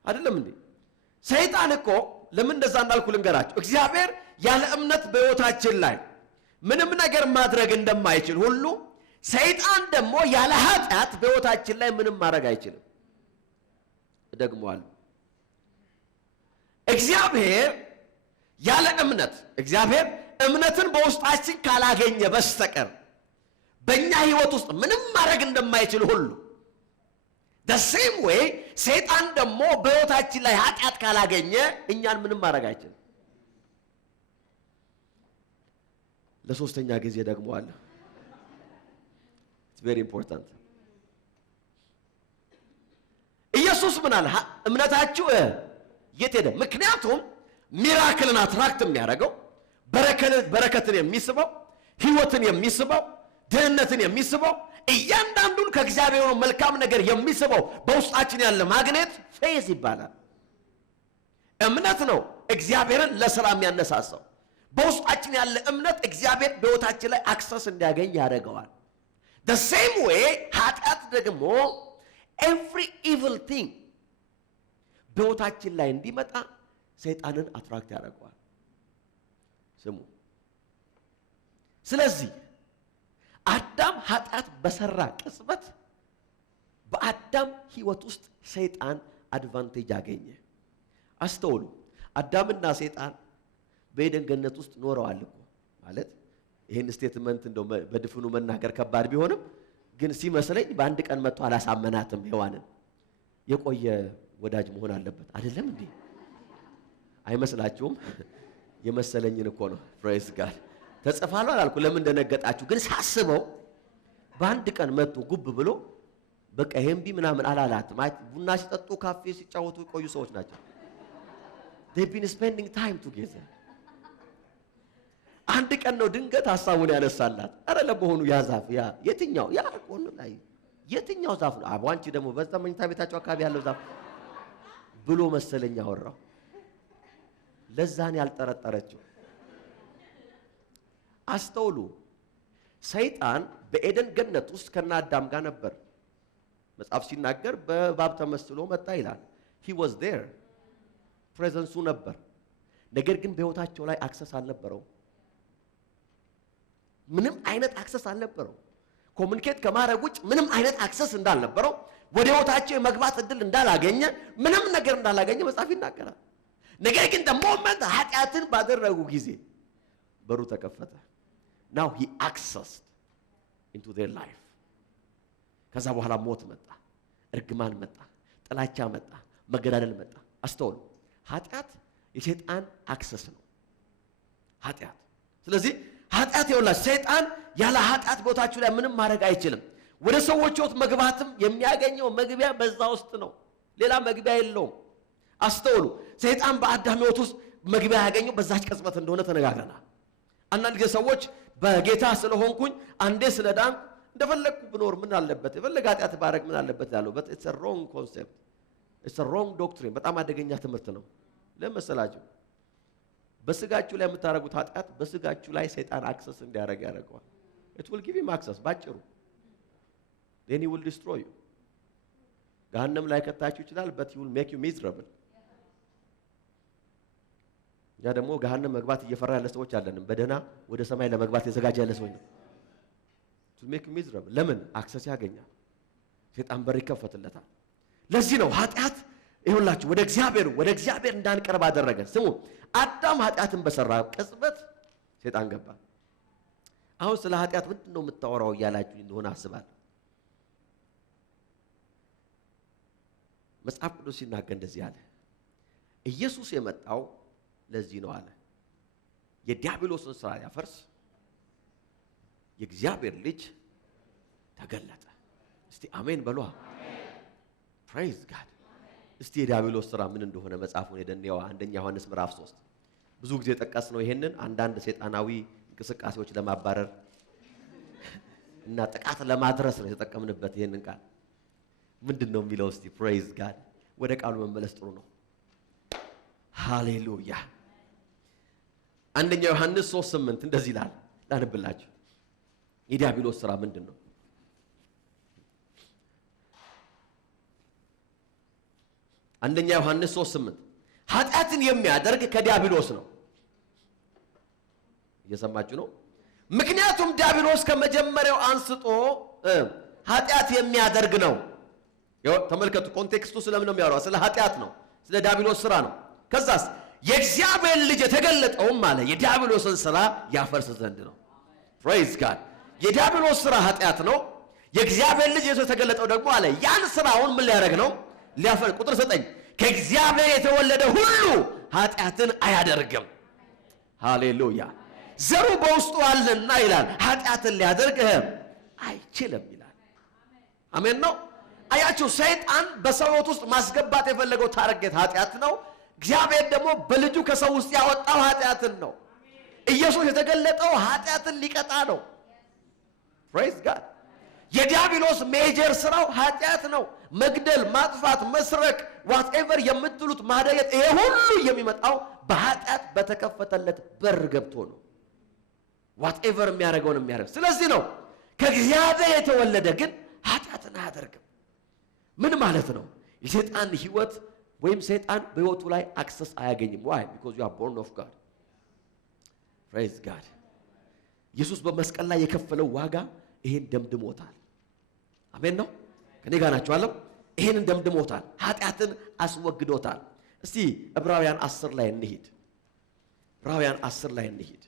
አይደለም እንዴ? ሰይጣን እኮ ለምን እንደዛ እንዳልኩ ልንገራችሁ። እግዚአብሔር ያለ እምነት በህይወታችን ላይ ምንም ነገር ማድረግ እንደማይችል ሁሉ ሰይጣን ደግሞ ያለ ኃጢአት በህይወታችን ላይ ምንም ማድረግ አይችልም። ደግሞአል እግዚአብሔር ያለ እምነት እግዚአብሔር እምነትን በውስጣችን ካላገኘ በስተቀር በእኛ ህይወት ውስጥ ምንም ማድረግ እንደማይችል ሁሉ the same way ሰይጣን ደግሞ በህይወታችን ላይ ኃጢአት ካላገኘ እኛን ምንም ማድረግ አይችልም። ለሶስተኛ ጊዜ ደግሞ አለ። it's very important። ኢየሱስ ምን አለ? እምነታችሁ የት ሄደ? ምክንያቱም ሚራክልን አትራክት የሚያደርገው በረከትን የሚስበው ህይወትን የሚስበው ድህነትን የሚስበው እያንዳንዱን ከእግዚአብሔር መልካም ነገር የሚስበው በውስጣችን ያለ ማግኔት ፌዝ ይባላል። እምነት ነው እግዚአብሔርን ለሥራ የሚያነሳሳው። በውስጣችን ያለ እምነት እግዚአብሔር በህይወታችን ላይ አክሰስ እንዲያገኝ ያደርገዋል። the same way ኃጢአት ደግሞ every evil thing በህይወታችን ላይ እንዲመጣ ሰይጣንን አትራክት ያደርገዋል። ስሙ። ስለዚህ አዳም ኃጢአት በሰራ ቅጽበት በአዳም ህይወት ውስጥ ሰይጣን አድቫንቴጅ አገኘ። አስተውሉ። አዳምና ሰይጣን በኤደን ገነት ውስጥ ኖረዋል እኮ ማለት ይሄን ስቴትመንት እንደው በድፍኑ መናገር ከባድ ቢሆንም ግን ሲመስለኝ በአንድ ቀን መጥቶ አላሳመናትም ሔዋንን። የቆየ ወዳጅ መሆን አለበት አይደለም እንዴ? አይመስላችሁም? የመሰለኝን እኮ ነው። ፕሬዝ ጋድ። ተጽፏል አላልኩ? ለምን እንደነገጣችሁ ግን ሳስበው በአንድ ቀን መጥቶ ጉብ ብሎ በቃ ይሄን ቢ ምናምን አላላትም። ቡና ሲጠጡ ካፌ ሲጫወቱ ቆዩ ሰዎች ናቸው። they've been spending time together። አንድ ቀን ነው ድንገት ሐሳቡን ያነሳላት። አረ ለመሆኑ ያ ዛፍ ያ የትኛው ያ ቆን ላይ የትኛው ዛፍ ነው? አቧንቺ ደግሞ በዛ መኝታ ቤታቸው አካባቢ ያለው ዛፍ ብሎ መሰለኝ አወራው። ለዛን ያልጠረጠረችው። አስተውሉ። ሰይጣን በኤደን ገነት ውስጥ ከና አዳም ጋር ነበር። መጽሐፍ ሲናገር በእባብ ተመስሎ መጣ ይላል። he was there ፕሬዘንሱ ነበር። ነገር ግን በህይወታቸው ላይ አክሰስ አልነበረው። ምንም አይነት አክሰስ አልነበረው። ኮሙኒኬት ከማድረግ ውጭ ምንም አይነት አክሰስ እንዳልነበረው፣ ወደ ህይወታቸው የመግባት እድል እንዳላገኘ፣ ምንም ነገር እንዳላገኘ መጽሐፍ ይናገራል። ነገር ግን ደግሞ ኃጢአትን ባደረጉ ጊዜ በሩ ተከፈተ። now he accessed into their life። ከዛ በኋላ ሞት መጣ፣ እርግማን መጣ፣ ጥላቻ መጣ፣ መገዳደል መጣ። አስተውሉ። ኃጢአት የሰይጣን አክሰስ ነው። ኃጢአት። ስለዚህ ኃጢአት ይውላል። ሰይጣን ያለ ኃጢአት ቦታችሁ ላይ ምንም ማድረግ አይችልም። ወደ ሰዎች ህይወት መግባትም የሚያገኘው መግቢያ በዛ ውስጥ ነው። ሌላ መግቢያ የለውም። አስተውሉ። ሰይጣን በአዳም ህይወት ውስጥ መግቢያ ያገኘው በዛች ቅጽበት እንደሆነ ተነጋግረናል። አንዳንድ ጊዜ ሰዎች በጌታ ስለሆንኩኝ አንዴ ስለዳን እንደፈለኩ ብኖር ምን አለበት፣ የፈለገ ኃጢአት ባረግ ምን አለበት ያለው but it's a wrong concept, it's a wrong doctrine። በጣም አደገኛ ትምህርት ነው። ለምሳሌ በስጋችሁ ላይ የምታረጉት ኃጢአት በስጋችሁ ላይ ሰይጣን አክሰስ እንዲያደርግ ያደርገዋል። it will give him access ባጭሩ then he will destroy you። ገሃነም ላይ ከታችሁ ይችላል but he will make you miserable። ያ ደግሞ ገሃነም መግባት እየፈራ ያለ ሰዎች አለንም። በደና ወደ ሰማይ ለመግባት የተዘጋጀ ያለ ሰው ነው። to make you miserable። ለምን? አክሰስ ያገኛል። ሰይጣን በር ይከፈትለታል። ለዚህ ነው ኃጢአት ይሁንላችሁ ወደ እግዚአብሔር እንዳንቀርብ አደረገ። ስሙ። አዳም ኃጢአትን በሰራ ቅጽበት ሰይጣን ገባ። አሁን ስለ ኃጢአት ምንድነው የምታወራው እያላችሁ እንደሆነ አስባለሁ። መጽሐፍ ቅዱስ ሲናገር እንደዚህ አለ። ኢየሱስ የመጣው ለዚህ ነው አለ። የዲያብሎስን ሥራ ያፈርስ የእግዚአብሔር ልጅ ተገለጠ። እስቲ አሜን በሉ። ፕሬዝ ጋድ። እስቲ የዲያብሎስ ሥራ ምን እንደሆነ መጽሐፉን ሄደንየው አንደኛ ዮሐንስ ምዕራፍ 3 ብዙ ጊዜ ጠቀስ ነው። ይሄንን አንዳንድ ሰይጣናዊ እንቅስቃሴዎች ለማባረር እና ጥቃት ለማድረስ ነው የተጠቀምንበት ይሄንን ቃል። ምንድነው የሚለው? እስቲ ፕሬዝ ጋድ። ወደ ቃሉ መመለስ ጥሩ ነው። ሃሌሉያ። አንደኛ ዮሐንስ 3:8 እንደዚህ ይላል። ላንብላችሁ። የዲያብሎስ ሥራ ምንድነው? አንደኛ ዮሐንስ 3:8 ኃጢአትን የሚያደርግ ከዲያብሎስ ነው። እየሰማችሁ ነው? ምክንያቱም ዲያብሎስ ከመጀመሪያው አንስቶ ኃጢአት የሚያደርግ ነው። ተመልከቱ፣ ኮንቴክስቱ ስለምን ነው የሚያወራው? ስለ ኃጢአት ነው፣ ስለ ዲያብሎስ ሥራ ነው። ከዛስ የእግዚአብሔር ልጅ የተገለጠውም አለ የዲያብሎስን ሥራ ያፈርስ ዘንድ ነው። ፕሬዝ ጋድ። የዲያብሎስ ሥራ ኃጢአት ነው። የእግዚአብሔር ልጅ ኢየሱስ የተገለጠው ደግሞ አለ ያን ሥራውን ምን ሊያደርግ ነው? ሊያፈርስ። ቁጥር 9 ከእግዚአብሔር የተወለደ ሁሉ ኃጢአትን አያደርግም። ሃሌሉያ። ዘሩ በውስጡ አለና ይላል ኃጢአትን ሊያደርግ አይችልም ይላል። አሜን ነው። አያችሁ፣ ሰይጣን በሰው ሕይወት ውስጥ ማስገባት የፈለገው ታርጌት ኃጢአት ነው። እግዚአብሔር ደግሞ በልጁ ከሰው ውስጥ ያወጣው ኃጢአትን ነው። ኢየሱስ የተገለጠው ኃጢአትን ሊቀጣ ነው። ፕሬዝ ጋድ። የዲያብሎስ ሜጀር ስራው ኃጢአት ነው። መግደል፣ ማጥፋት፣ መስረቅ፣ ዋትኤቨር የምትሉት ማደየት፣ ይሄ ሁሉ የሚመጣው በኃጢአት በተከፈተለት በር ገብቶ ነው። ዋትኤቨር የሚያደርገውን የሚያደርግ። ስለዚህ ነው ከእግዚአብሔር የተወለደ ግን ኃጢአትን አያደርግም። ምን ማለት ነው? የሰይጣን ህይወት ወይም ሰይጣን በህይወቱ ላይ አክሰስ አያገኝም። why? because you are born of God. praise God. ኢየሱስ በመስቀል ላይ የከፈለው ዋጋ ይሄን ደምድሞታል። አሜን ነው። ከኔ ጋር ናችሁ አለም። ይሄን ደምድሞታል። ኃጢአትን አስወግዶታል። እስቲ ዕብራውያን 10 ላይ እንሂድ። ዕብራውያን 10 ላይ እንሂድ።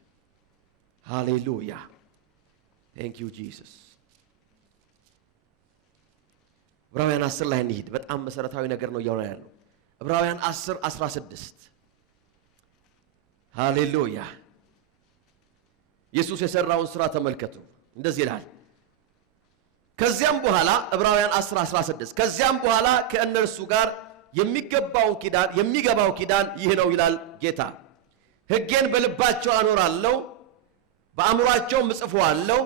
ሃሌሉያ thank you Jesus። ዕብራውያን 10 ላይ እንሂድ። በጣም መሰረታዊ ነገር ነው እያወራ ያለው። ዕብራውያን 10:16 ሃሌሉያ። ኢየሱስ የሰራውን ሥራ ተመልከቱ። እንደዚህ ይላል። ከዚያም በኋላ ዕብራውያን 10:16 ከዚያም በኋላ ከእነርሱ ጋር የሚገባው ኪዳን ይህ ነው ይላል ጌታ። ሕጌን በልባቸው አኖራለሁ፣ በአእምሮአቸውም እጽፈዋለሁ፣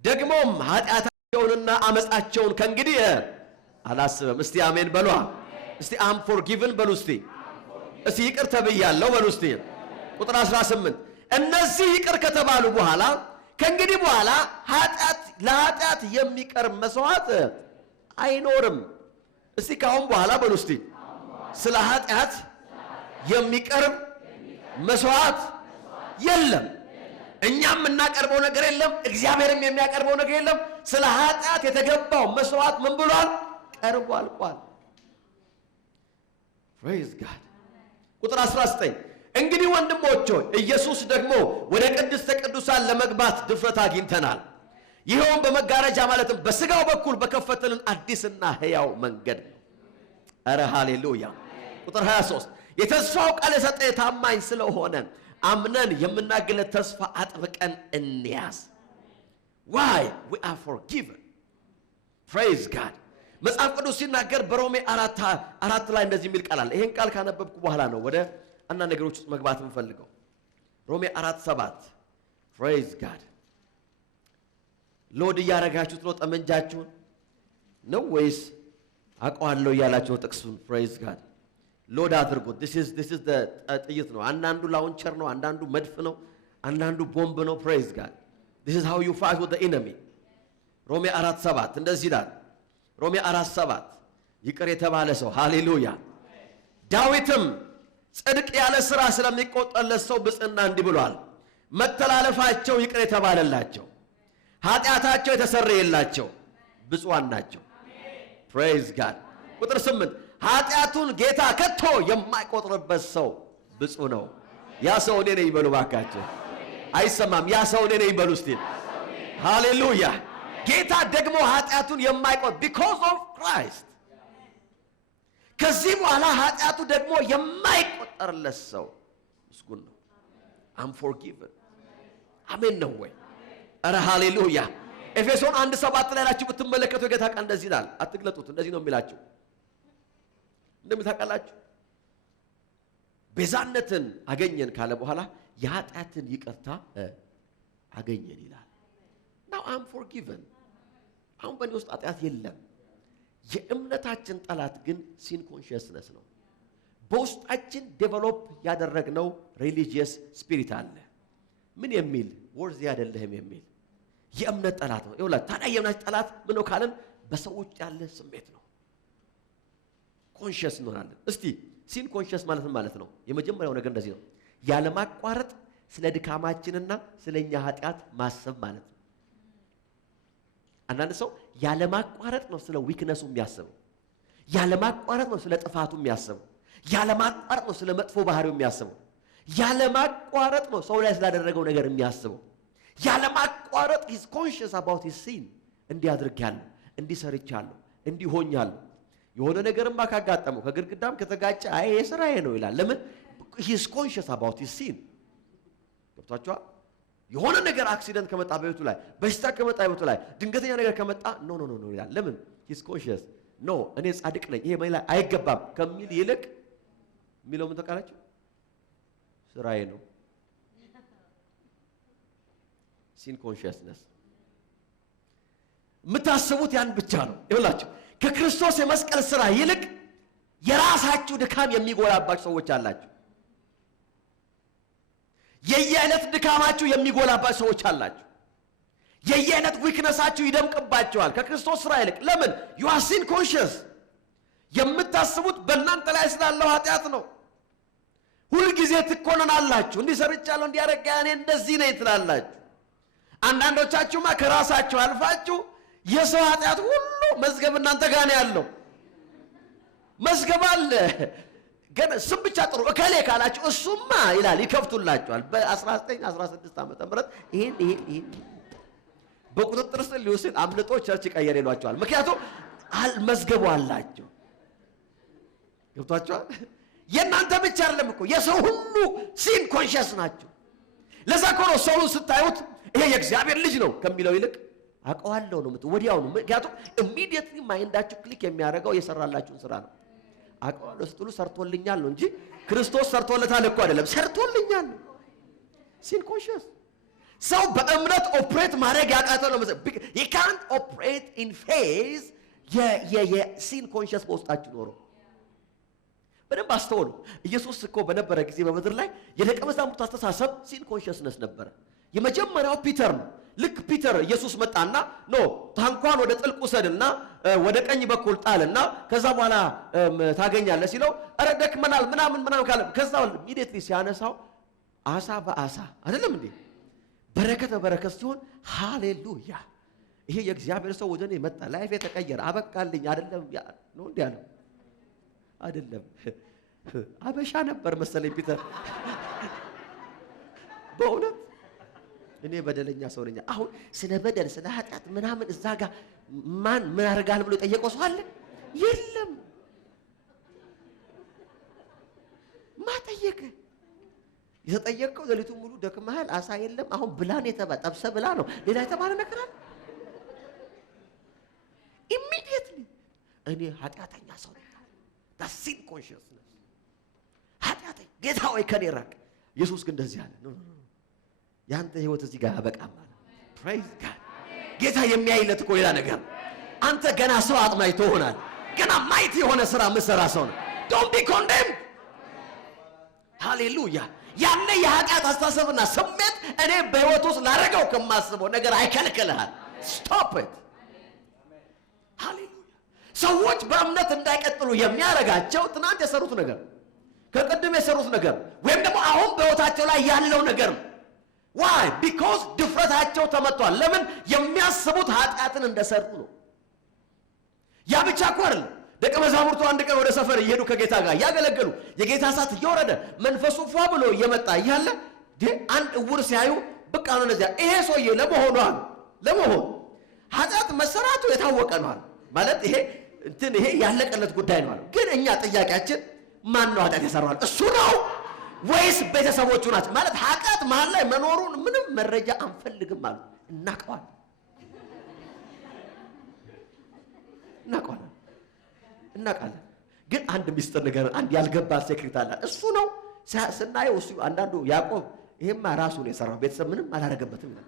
ደግሞም ኃጢአታቸውንና አመፃቸውን ከእንግዲህ አላስብም። እስቲ አሜን በሏ። እስቲ አም ፎርጊቭን በሉ። እስቲ ይቅር ተብያለሁ በሉ። እስቲ ቁጥር 18 እነዚህ ይቅር ከተባሉ በኋላ ከእንግዲህ በኋላ ለኃጢአት የሚቀርብ መስዋዕት አይኖርም። እስቲ ካሁን በኋላ በሉ። እስቲ ስለ ኃጢአት የሚቀርብ መስዋዕት የለም። እኛም የምናቀርበው ነገር የለም፣ እግዚአብሔርም የሚያቀርበው ነገር የለም። ስለ ኃጢአት የተገባው መስዋዕት ምን ብሏል? ቀርቦ አልቋል። ፕሬዝ ጋድ። ቁጥር 19 እንግዲህ ወንድሞች ሆይ ኢየሱስ ደግሞ ወደ ቅድስተ ቅዱሳን ለመግባት ድፍረት አግኝተናል። ይኸውም በመጋረጃ ማለትም በሥጋው በኩል በከፈተልን አዲስና ሕያው መንገድ ነው። ኧረ ሃሌሉያ። ቁጥር 23 የተስፋው ቃል የሰጠ ታማኝ ስለሆነ አምነን የምናገለት ተስፋ አጥብቀን እንያዝ። why we are forgiven. praise God. መጽሐፍ ቅዱስ ሲናገር በሮሜ 4 ላይ እንደዚህ የሚል ቃል አለ። ይሄን ቃል ካነበብኩ በኋላ ነው ወደ አንዳንድ ነገሮች ውስጥ መግባት የምፈልገው። ሮሜ 4:7 praise God። ሎድ እያረጋችሁት ነው ጠመንጃችሁን ነው ወይስ አቋዋለሁ እያላችሁ ጥቅሱን? praise God። ሎድ አድርጉት። this is the ጥይት ነው። አንዳንዱ ላውንቸር ነው፣ አንዳንዱ መድፍ ነው፣ አንዳንዱ ቦምብ ነው። praise God. this is how you fight with the enemy. ሮሜ 4:7 እንደዚህ ይላል። ሮሜ 4:7 ይቅር የተባለ ሰው ሃሌሉያ። ዳዊትም ጽድቅ ያለ ሥራ ስለሚቆጠርለት ሰው ብፅዕና እንዲህ ብሏል፣ መተላለፋቸው ይቅር የተባለላቸው ኃጢአታቸው የተሰረየላቸው ብፁዓን ናቸው። praise God። ቁጥር 8 ኃጢአቱን ጌታ ከቶ የማይቆጥርበት ሰው ብፁዕ ነው። ያ ሰው እኔ ነኝ በሉ ባካችሁ። አይሰማም? ያ ሰው እኔ ነኝ በሉ እስቲ። ሃሌሉያ። ጌታ ደግሞ ኃጢአቱን የማይቆጥር because of Christ። ከዚህ በኋላ ኃጢአቱ ደግሞ የማይቆጠርለት ሰው ምስጉን ነው። I'm forgiven። አሜን ነው ወይ? ኧረ ሃሌሉያ። ኤፌሶን 1:7 ላይ ናችሁ ብትመለከቱ የጌታ ቃል እንደዚህ ይላል። አትግለጡት፣ እንደዚህ ነው የሚላችሁ። እንደምታውቃላችሁ ቤዛነትን አገኘን ካለ በኋላ የኃጢአትን ይቅርታ አገኘን ይላል። now I'm forgiven። አሁን በእኔ ውስጥ ኃጢአት የለም። የእምነታችን ጠላት ግን ሲን ኮንሽየስነስ ነው። በውስጣችን ዴቨሎፕ ያደረግነው ሪሊጂየስ ስፒሪት አለ። ምን የሚል ወርዝ አይደለህም የሚል የእምነት ጠላት ነው። ይኸውልህ ታዲያ የእምነት ጠላት ምን ነው ካለን በሰዎች ያለ ስሜት ነው። ኮንሽየስ እንሆናለን። እስቲ ሲን ኮንሽየስ ማለት ነው። የመጀመሪያው ነገር እንደዚህ ነው። ያለማቋረጥ ስለ ድካማችንና ስለኛ ኃጢአት ማሰብ ማለት ነው። አንዳንድ ሰው ያለማቋረጥ ነው ስለ ዊክነሱ የሚያስበው፣ ያለማቋረጥ ነው ስለ ጥፋቱ የሚያስበው፣ ያለ ማቋረጥ ነው ስለ መጥፎ ባህሪው የሚያስበው። ያለ ማቋረጥ ነው ሰው ላይ ስላደረገው ነገር የሚያስበው። ያለ ማቋረጥ is conscious about his sin። እንዲያድርጋለሁ፣ እንዲሰርቻለሁ፣ እንዲሆኛለሁ። የሆነ ነገርማ ካጋጠመው ከግድግዳም ከተጋጨ አይ የሥራዬ ነው ይላል። ለምን? he is conscious about his sin። ገብቷችኋል? የሆነ ነገር አክሲደንት ከመጣ በህይወቱ ላይ፣ በሽታ ከመጣ በህይወቱ ላይ፣ ድንገተኛ ነገር ከመጣ ኖ ይላል። ለምን? he is conscious ኖ እኔ ጻድቅ ነኝ ይሄ ማለት አይገባም ከሚል ይልቅ የሚለው ምን ተቃላችሁ? ስራዬ ነው። sin consciousness የምታስቡት ያን ብቻ ነው። ይኸውላችሁ ከክርስቶስ የመስቀል ሥራ ይልቅ የራሳችሁ ድካም የሚጎላባችሁ ሰዎች አላችሁ። የየአይነት ድካማችሁ የሚጎላባችሁ ሰዎች አላችሁ። የየአይነት ዊክነሳችሁ ይደምቅባችኋል ከክርስቶስ ሥራ ይልቅ። ለምን? you are sin conscious። የምታስቡት በእናንተ ላይ ስላለው ኃጢአት ነው። ሁሉ ጊዜ ትኮነናላችሁ። እንዲሰርቻለሁ እንዲያረጋ እኔ እንደዚህ ነኝ ትላላችሁ። አንዳንዶቻችሁማ ከራሳችሁ አልፋችሁ የሰው ኃጢአት ሁሉ መዝገብ እናንተ ጋር ነው ያለው። መዝገብ አለ። ግን ስም ብቻ ጥሩ እከሌ ካላችሁ እሱማ ይላል ይከፍቱላችኋል። በ1916 ዓመተ ምህረት ይሄን በቁጥጥር ስር ሊወስድ አምልጦ ቸርች ቀየር ይሏቸዋል። ምክንያቱም መዝገቡ አላቸው። ገብቷችኋል? የእናንተ ብቻ አይደለም እኮ የሰው ሁሉ ሲን ኮንሺየስ ናቸው። ለዛ እኮ ነው ሰውን ስታዩት ይሄ የእግዚአብሔር ልጅ ነው ከሚለው ይልቅ አውቀዋለሁ ነው ወዲያው ነው። ምክንያቱም ኢሚዲየትሊ ማይንዳችሁ ክሊክ የሚያደርገው የሰራላችሁን ስራ ነው። አውቀዋለሁ ስትሉ ሰርቶልኛል ነው እንጂ ክርስቶስ ሰርቶለታል እኮ አይደለም። ሰርቶልኛል ነው ሲን ኮንሺየስ። ሰው በእምነት ኦፕሬት ማድረግ ያቃተው ነው። you can't operate in faith የሲን ኮንሺየስ በውስጣችሁ ኖሮ። በደንብ አስተውሉ። ኢየሱስ እኮ በነበረ ጊዜ በምድር ላይ የደቀ መዛሙርቱ አስተሳሰብ ሲን ኮንሺየስነስ ነበረ። የመጀመሪያው ፒተር ነው። ልክ ፒተር ኢየሱስ መጣና ኖ ታንኳን ወደ ጥልቅ ውሰድና ወደ ቀኝ በኩል ጣልና ከዛ በኋላ ታገኛለህ ሲለው አረ ደክመናል ምናምን ካለ ከዛ ኢሚዲየትሊ ሲያነሳው አሳ በአሳ አይደለም እንዴ በረከት በበረከት ሲሆን ሃሌሉያ ይሄ የእግዚአብሔር ሰው ወደኔ መጣ ላይፍ የተቀየረ አበቃልኝ አይደለም ነው እንዴ ያለው አይደለም አበሻ ነበር መሰለኝ ፒተር በእውነት እኔ በደለኛ ሰው ነኝ። አሁን ስለ በደል ስለ ኃጢአት ምናምን እዛ ጋር ማን ምን አርጋል ብሎ ጠየቀው ሰው አለ? የለም። ማጠየቀ የተጠየቀው ለሊቱን ሙሉ ደክመሃል አሳ የለም አሁን ብላን የተባለ ጠብሰ ብላ ነው ሌላ የተባለ ነገር አለ? ኢሚዲየትሊ እኔ ኃጢአተኛ ሰው ነኝ። that's sin consciousness ኃጢአተኛ ጌታ ሆይ ከኔ ራቅ። ኢየሱስ ግን እንደዚህ አለ ነው ያንተ ህይወት እዚህ ጋር አበቃም ማለት praise God። ጌታ የሚያይለት እኮ ሌላ ነገር። አንተ ገና ሰው አጥማይ ትሆናል። ገና ማይት የሆነ ስራ መስራ ሰው ነው። don't be condemned ሃሌሉያ። ያለ የኃጢአት አስተሳሰብና ስሜት እኔ በህይወት ውስጥ ላደረገው ከማስበው ነገር አይከልክልሃል። stop it ሃሌሉያ። ሰዎች በእምነት እንዳይቀጥሉ የሚያረጋቸው ትናንት የሰሩት ነገር ከቀደም የሰሩት ነገር ወይም ደግሞ አሁን በህይወታቸው ላይ ያለው ነገር ነው። why? because ድፍረታቸው ተመቷል። ለምን? የሚያስቡት ኃጢአትን እንደሰሩ ነው። ያ ብቻ እኮ አይደለም። ደቀ መዛሙርቱ አንድ ቀን ወደ ሰፈር እየሄዱ ከጌታ ጋር ያገለገሉ የጌታ እሳት እየወረደ መንፈሱ ፏ ብሎ እየመጣ እያለ አንድ እውር ሲያዩ በቃ ነው ለዚያ ይሄ ሰውዬ ለመሆኑ ኃጢአት መሰራቱ የታወቀ ነው ማለት ይሄ ያለቀለት ጉዳይ ነው። ግን እኛ ጥያቄያችን ማን ነው ኃጢአት የሰራው? እሱ ነው ወይስ ቤተሰቦቹ ናቸው? ማለት ኃጢአት መሀል ላይ መኖሩን ምንም መረጃ አንፈልግም ማለት እናውቃለን። ግን አንድ ሚስጥር ነገር አንድ ያልገባ ሴክሬት አለ። እሱ ነው ስናየው እሱ አንዳንዱ ያዕቆብ ይሄማ ራሱ ነው የሰራው ቤተሰብ ምንም አላረገበትም ይላል።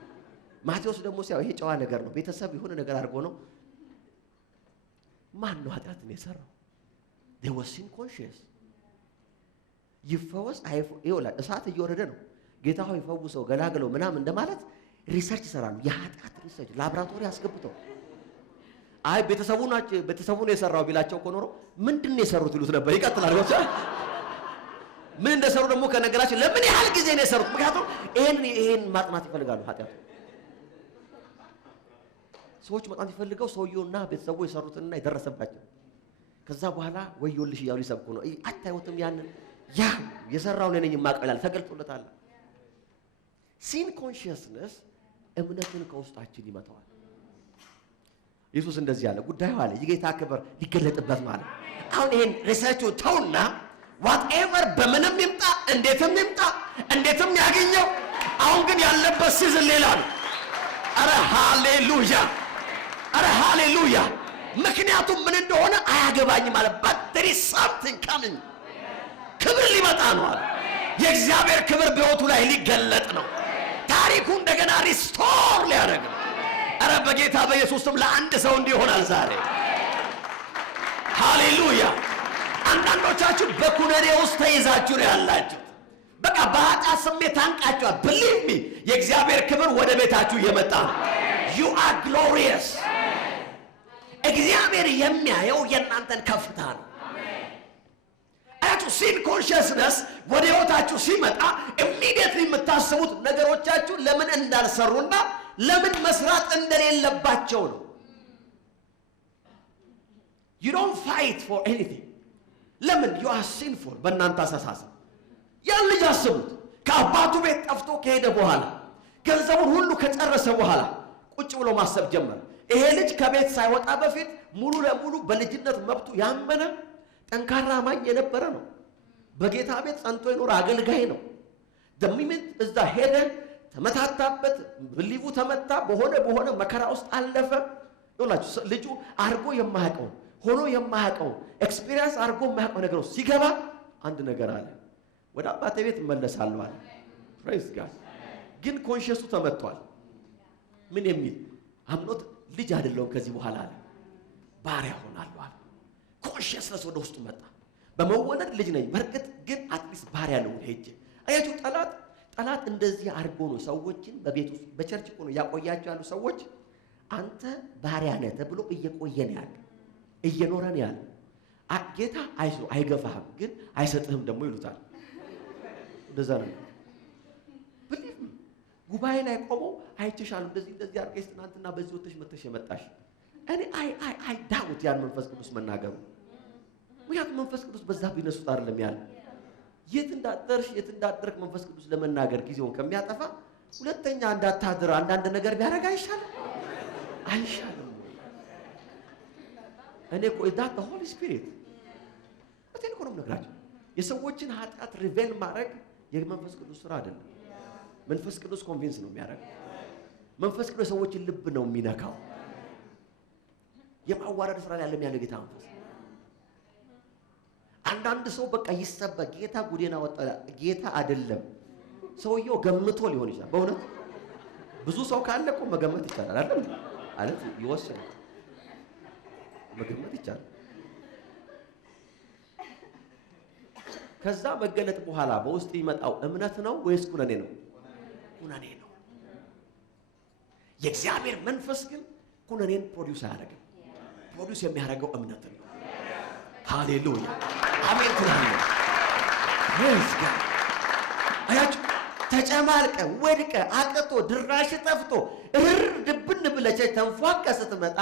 ማቴዎስ ደግሞ ሲያው ይሄ ጨዋ ነገር ነው ቤተሰብ የሆነ ነገር አድርጎ ነው። ማን ነው ኃጢአትን የሰራው? they were sin conscious። ይፈወስ ይኸውልህ እሳት እየወረደ ነው ጌታ ሆይ ይፈውሰው ገላግለው ምናምን እንደማለት ሪሰርች ይሰራሉ። የኃጢአት ሪሰርች ላብራቶሪ አስገብተው አይ ቤተሰቡ ነው የሰራው ቢላቸው እኮ ኖሮ ምንድን ነው የሰሩት ይሉት ነበር። ይቀጥላል ወጣ ምን እንደሰሩ ደግሞ ከነገራችን ለምን ያህል ጊዜ ነው የሰሩት? ምክንያቱም ይሄን ማጥናት ይፈልጋሉ። ኃጢአት ሰዎች ማጥናት ይፈልገው ሰውየውና ቤተሰቡ የሰሩትና የደረሰባቸው ከዛ በኋላ ወዮልሽ እያሉ ይሰብኩ ነው። አታዩትም? ያንን ያ የሰራው ነኝ የማቀላል ተገልጦለታል። ሲን ኮንሺየስነስ እምነትን ከውስጣችን ይመታዋል። ኢየሱስ እንደዚህ ያለ ጉዳዩ አለ የጌታ ክብር ሊገለጥበት ማለት። አሁን ይሄን ሪሰርቹ ተውና ዋትኤቨር በምንም ይምጣ እንዴትም ያገኘው አሁን ግን ያለበት ሲዝን ሌላ ነው። አረ ሃሌሉያ ምክንያቱም ምን እንደሆነ አያገባኝም ማለት but there is something coming ክብር ሊመጣ ነው አለ። የእግዚአብሔር ክብር በሕይወቱ ላይ ሊገለጥ ነው። ታሪኩ እንደገና ሪስቶር ሊያደርግ ነው። አረ በጌታ በኢየሱስ ስም ለአንድ ሰው እንዲሆናል ዛሬ። ሃሌሉያ። አንዳንዶቻችሁ በኩነኔ ውስጥ ተይዛችሁ ነው ያላችሁ። በቃ በኃጢአት ስሜት ታንቃችኋል። believe me የእግዚአብሔር ክብር ወደ ቤታችሁ እየመጣ ነው። you are glorious። እግዚአብሔር የሚያየው የእናንተን ከፍታ ነው። አያችሁ ሲን ኮንሺየስነስ ወደ ሕይወታችሁ ሲመጣ ኢሚዲየትሊ የምታስቡት ነገሮቻችሁ ለምን እንዳልሰሩና ለምን መስራት እንደሌለባቸው ነው። you don't fight for anything ለምን you are sinful በእናንተ አሳሳሰብ። ያን ልጅ አስቡት ከአባቱ ቤት ጠፍቶ ከሄደ በኋላ ገንዘቡን ሁሉ ከጨረሰ በኋላ ቁጭ ብሎ ማሰብ ጀመረ። ይሄ ልጅ ከቤት ሳይወጣ በፊት ሙሉ ለሙሉ በልጅነት መብቱ ያመነ ጠንካራ አማኝ የነበረ ነው። በጌታ ቤት ጸንቶ የኖረ አገልጋይ ነው። ደሚመት እዛ ሄደ፣ ተመታታበት፣ ብሊቡ ተመታ፣ በሆነ መከራ ውስጥ አለፈ። ይኸውላችሁ ልጁ አርጎ የማያውቀው ሆኖ የማያውቀው ኤክስፒሪየንስ አርጎ የማያውቀው ነገር ሲገባ አንድ ነገር አለ። ወደ አባቴ ቤት እመለሳለሁ አለ። ፕሬዝ ጋድ። ግን ኮንሺየሱ ተመቷል። ምን የሚል አምኖት ልጅ አይደለም ከዚህ በኋላ አለ ባሪያ ሆናለሁ አለ። ኮንሺየስነስ ወደ ውስጡ መጣ። በመወለድ ልጅ ነኝ በርግጥ ግን አትሊስት ባሪያ ነው ሄጄ። አያችሁ ጠላት እንደዚህ አርጎ ነው ሰዎችን በቤት ውስጥ በቸርች ሆኖ ያቆያቸው ያሉ ሰዎች አንተ ባሪያ ነህ ተብሎ እየቆየን ያለ እየኖረን ያለ ጌታ አይገፋህም ግን አይሰጥህም ደግሞ ይሉታል። እንደዛ ነው። believe me ጉባኤ ላይ ቆሞ አይተሻሉ እንደዚህ አርገሽ ትናንትና በዚህ ወጥተሽ መተሽ የመጣሽ እኔ አይ ዳውት ያን መንፈስ ቅዱስ መናገሩ። ምክንያቱም መንፈስ ቅዱስ በዛ ቢነሱት አይደለም ያለ የት እንዳደርክ መንፈስ ቅዱስ ለመናገር ጊዜውን ከሚያጠፋ ሁለተኛ እንዳታድር አንዳንድ ነገር ቢያረጋ አይሻልም? እኔ እኮ that the Holy Spirit አቴን እኮ ነው የምነግራቸው። የሰዎችን ኃጢአት ሪቬል ማድረግ የመንፈስ ቅዱስ ስራ አይደለም። መንፈስ ቅዱስ ኮንቪንስ ነው የሚያደርገው። መንፈስ ቅዱስ ሰዎችን ልብ ነው የሚነካው። የማዋረድ ስራ ላይ ያለ ጌታ መንፈስ። አንዳንድ ሰው በቃ ይሰበክ ጌታ ጉዴና ወጣ ጌታ አይደለም ሰውየው ገምቶ ሊሆን ይችላል። በእውነት ብዙ ሰው ካለ እኮ መገመት ይቻላል አይደል? ማለት ይወስናል መገመት ይቻላል። ከዛ መገለጥ በኋላ በውስጥ ይመጣው እምነት ነው ወይስ ኩነኔ ነው? ኩነኔ ነው። የእግዚአብሔር መንፈስ ግን ኩነኔን ፕሮዲዩስ አያደርግም። ፕሮዲዩስ የሚያደርገው እምነት ነው። ሃሌሉያ አሜን ትላለህ። ፕሬዝ ጋድ። አያችሁ ተጨማልቀ ወድቀ አቅቶ ድራሽ ጠፍቶ ድብን ብለህ ተንፏቀ ስትመጣ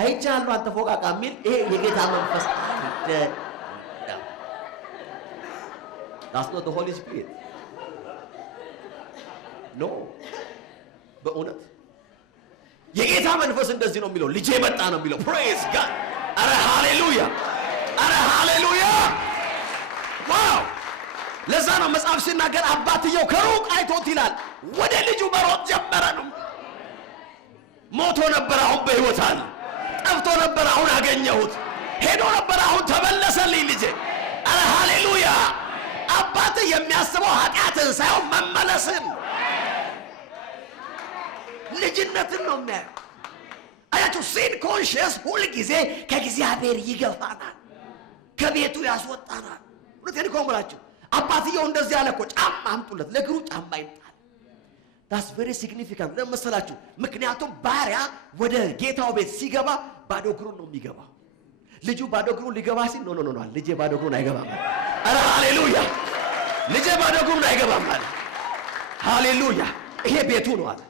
አይቻለሁ አንተ ፎቃቃ የሚል ይሄ የጌታ መንፈስ That's not the Holy Spirit. No. በእውነት የጌታ መንፈስ እንደዚህ ነው የሚለው። ልጄ መጣ ነው የሚለው። praise God. አረ ሃሌሉያ ዋው። ለዛ ነው መጽሐፍ ሲናገር አባትየው ከሩቅ አይቶት ይላል ወደ ልጁ መሮጥ ጀመረ ነው። ሞቶ ነበር አሁን በሕይወት አለ። ጠፍቶ ነበር አሁን አገኘሁት። ሄዶ ነበር አሁን ተመለሰልኝ ልጄ። አረ ሃሌሉያ። አባት የሚያስበው ኃጢአትን ሳይሆን መመለስን ልጅነትን ነው የሚያየው። አያችሁ ሲን ኮንሺየስ ሁል ጊዜ ከእግዚአብሔር ይገፋናል፣ ከቤቱ ያስወጣናል። እውነቴን እኮ የምላችሁ አባትየው እንደዚህ ያለ እኮ ጫማ አምጡለት ለእግሩ ጫማ ይምጣል። that's very significant ለመሰላችሁ። ምክንያቱም ባሪያ ወደ ጌታው ቤት ሲገባ ባዶ እግሩን ነው የሚገባው። ልጁ ባዶ እግሩን ሊገባ ሲል ኖ ልጄ ባዶ እግሩን አይገባም። አረ ሃሌሉያ ልጄ ባዶ እግሩን አይገባም አለ። ሃሌሉያ ይሄ ቤቱ ነው አለ።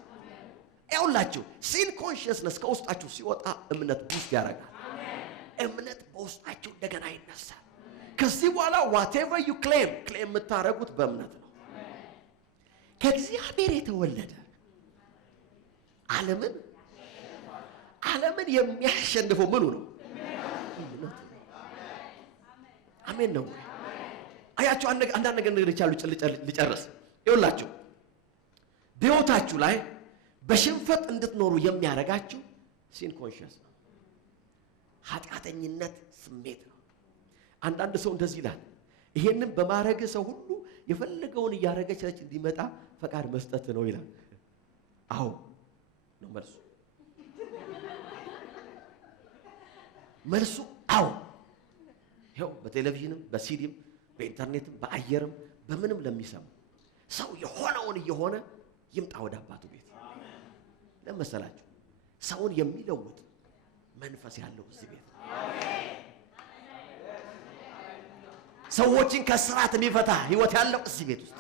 ይኸውላችሁ ሲን ኮንሺየስነስ ከውስጣችሁ ሲወጣ እምነት ቡስት ያደርጋል። እምነት በውስጣችሁ እንደገና ይነሳል። ከዚህ በኋላ whatever you claim የምታረጉት በእምነት ነው። ከእግዚአብሔር የተወለደ ዓለምን የሚያሸንፈው ምኑ ነው? አሜን ነው። አያችሁ አንዳንድ ነገር ይቻሉ ልጨርስ። ይኸውላችሁ በሕይወታችሁ ላይ በሽንፈት እንድትኖሩ የሚያረጋችሁ ሲን ኮንሺየስ ነው። ኃጢአተኝነት ስሜት ነው። አንዳንድ ሰው እንደዚህ ይላል፣ ይሄንን በማረግ ሰው ሁሉ የፈለገውን እያረገች እንዲመጣ ፈቃድ መስጠት ነው ይላል። አዎ ነው መልሱ አዎ። ይኸው በቴሌቪዥንም በሲዲም በኢንተርኔትም በአየርም በምንም ለሚሰማ ሰው የሆነውን እየሆነ ይምጣ ወደ አባቱ ቤት። ለመሰላችሁ ሰውን የሚለውጥ መንፈስ ያለው እዚህ ቤት፣ ሰዎችን ከስራት የሚፈታ ህይወት ያለው እዚህ ቤት ውስጥ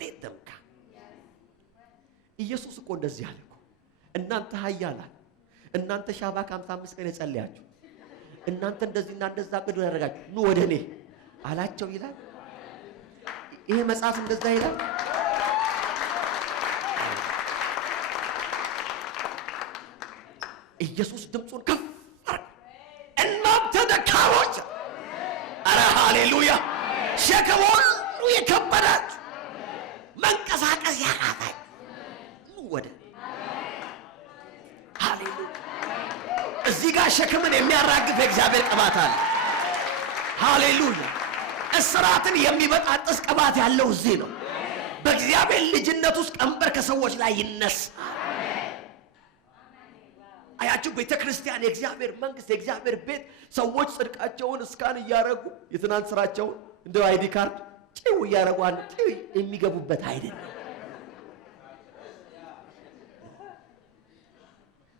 ለደምካ ኢየሱስ እኮ እንደዚህ አለ እኮ፣ እናንተ ኃያላን፣ እናንተ ሻባክ 55 ቀን የጸለያችሁ፣ እናንተ እንደዚህና እንደዛ ቅዱ ያደረጋችሁ ኑ ወደ እኔ አላቸው ይላል። ይሄ መጽሐፍ እንደዛ ይላል። ኢየሱስ ድምጹን ከፍ አረ እናንተ ደካሞች፣ አረ ሃሌሉያ፣ ሸክም ሁሉ የከበዳችሁ፣ መንቀሳቀስ ያቃታችሁ ኑ ወደ ሃሌሉያ። እዚህ ጋር ሸክምን የሚያራግፍ የእግዚአብሔር ቅባት አለ። ሃሌሉያ። እስራትን የሚበጣጥስ ቅባት ያለው እዚህ ነው። በእግዚአብሔር ልጅነት ውስጥ ቀንበር ከሰዎች ላይ ይነሳል። አያችሁ ቤተክርስቲያን፣ የእግዚአብሔር መንግስት፣ የእግዚአብሔር ቤት ሰዎች ጽድቃቸውን እስካን እያረጉ የትናንት ስራቸውን እንደ አይዲ ካርድ ጭው እያረጉ የሚገቡበት አይደለም።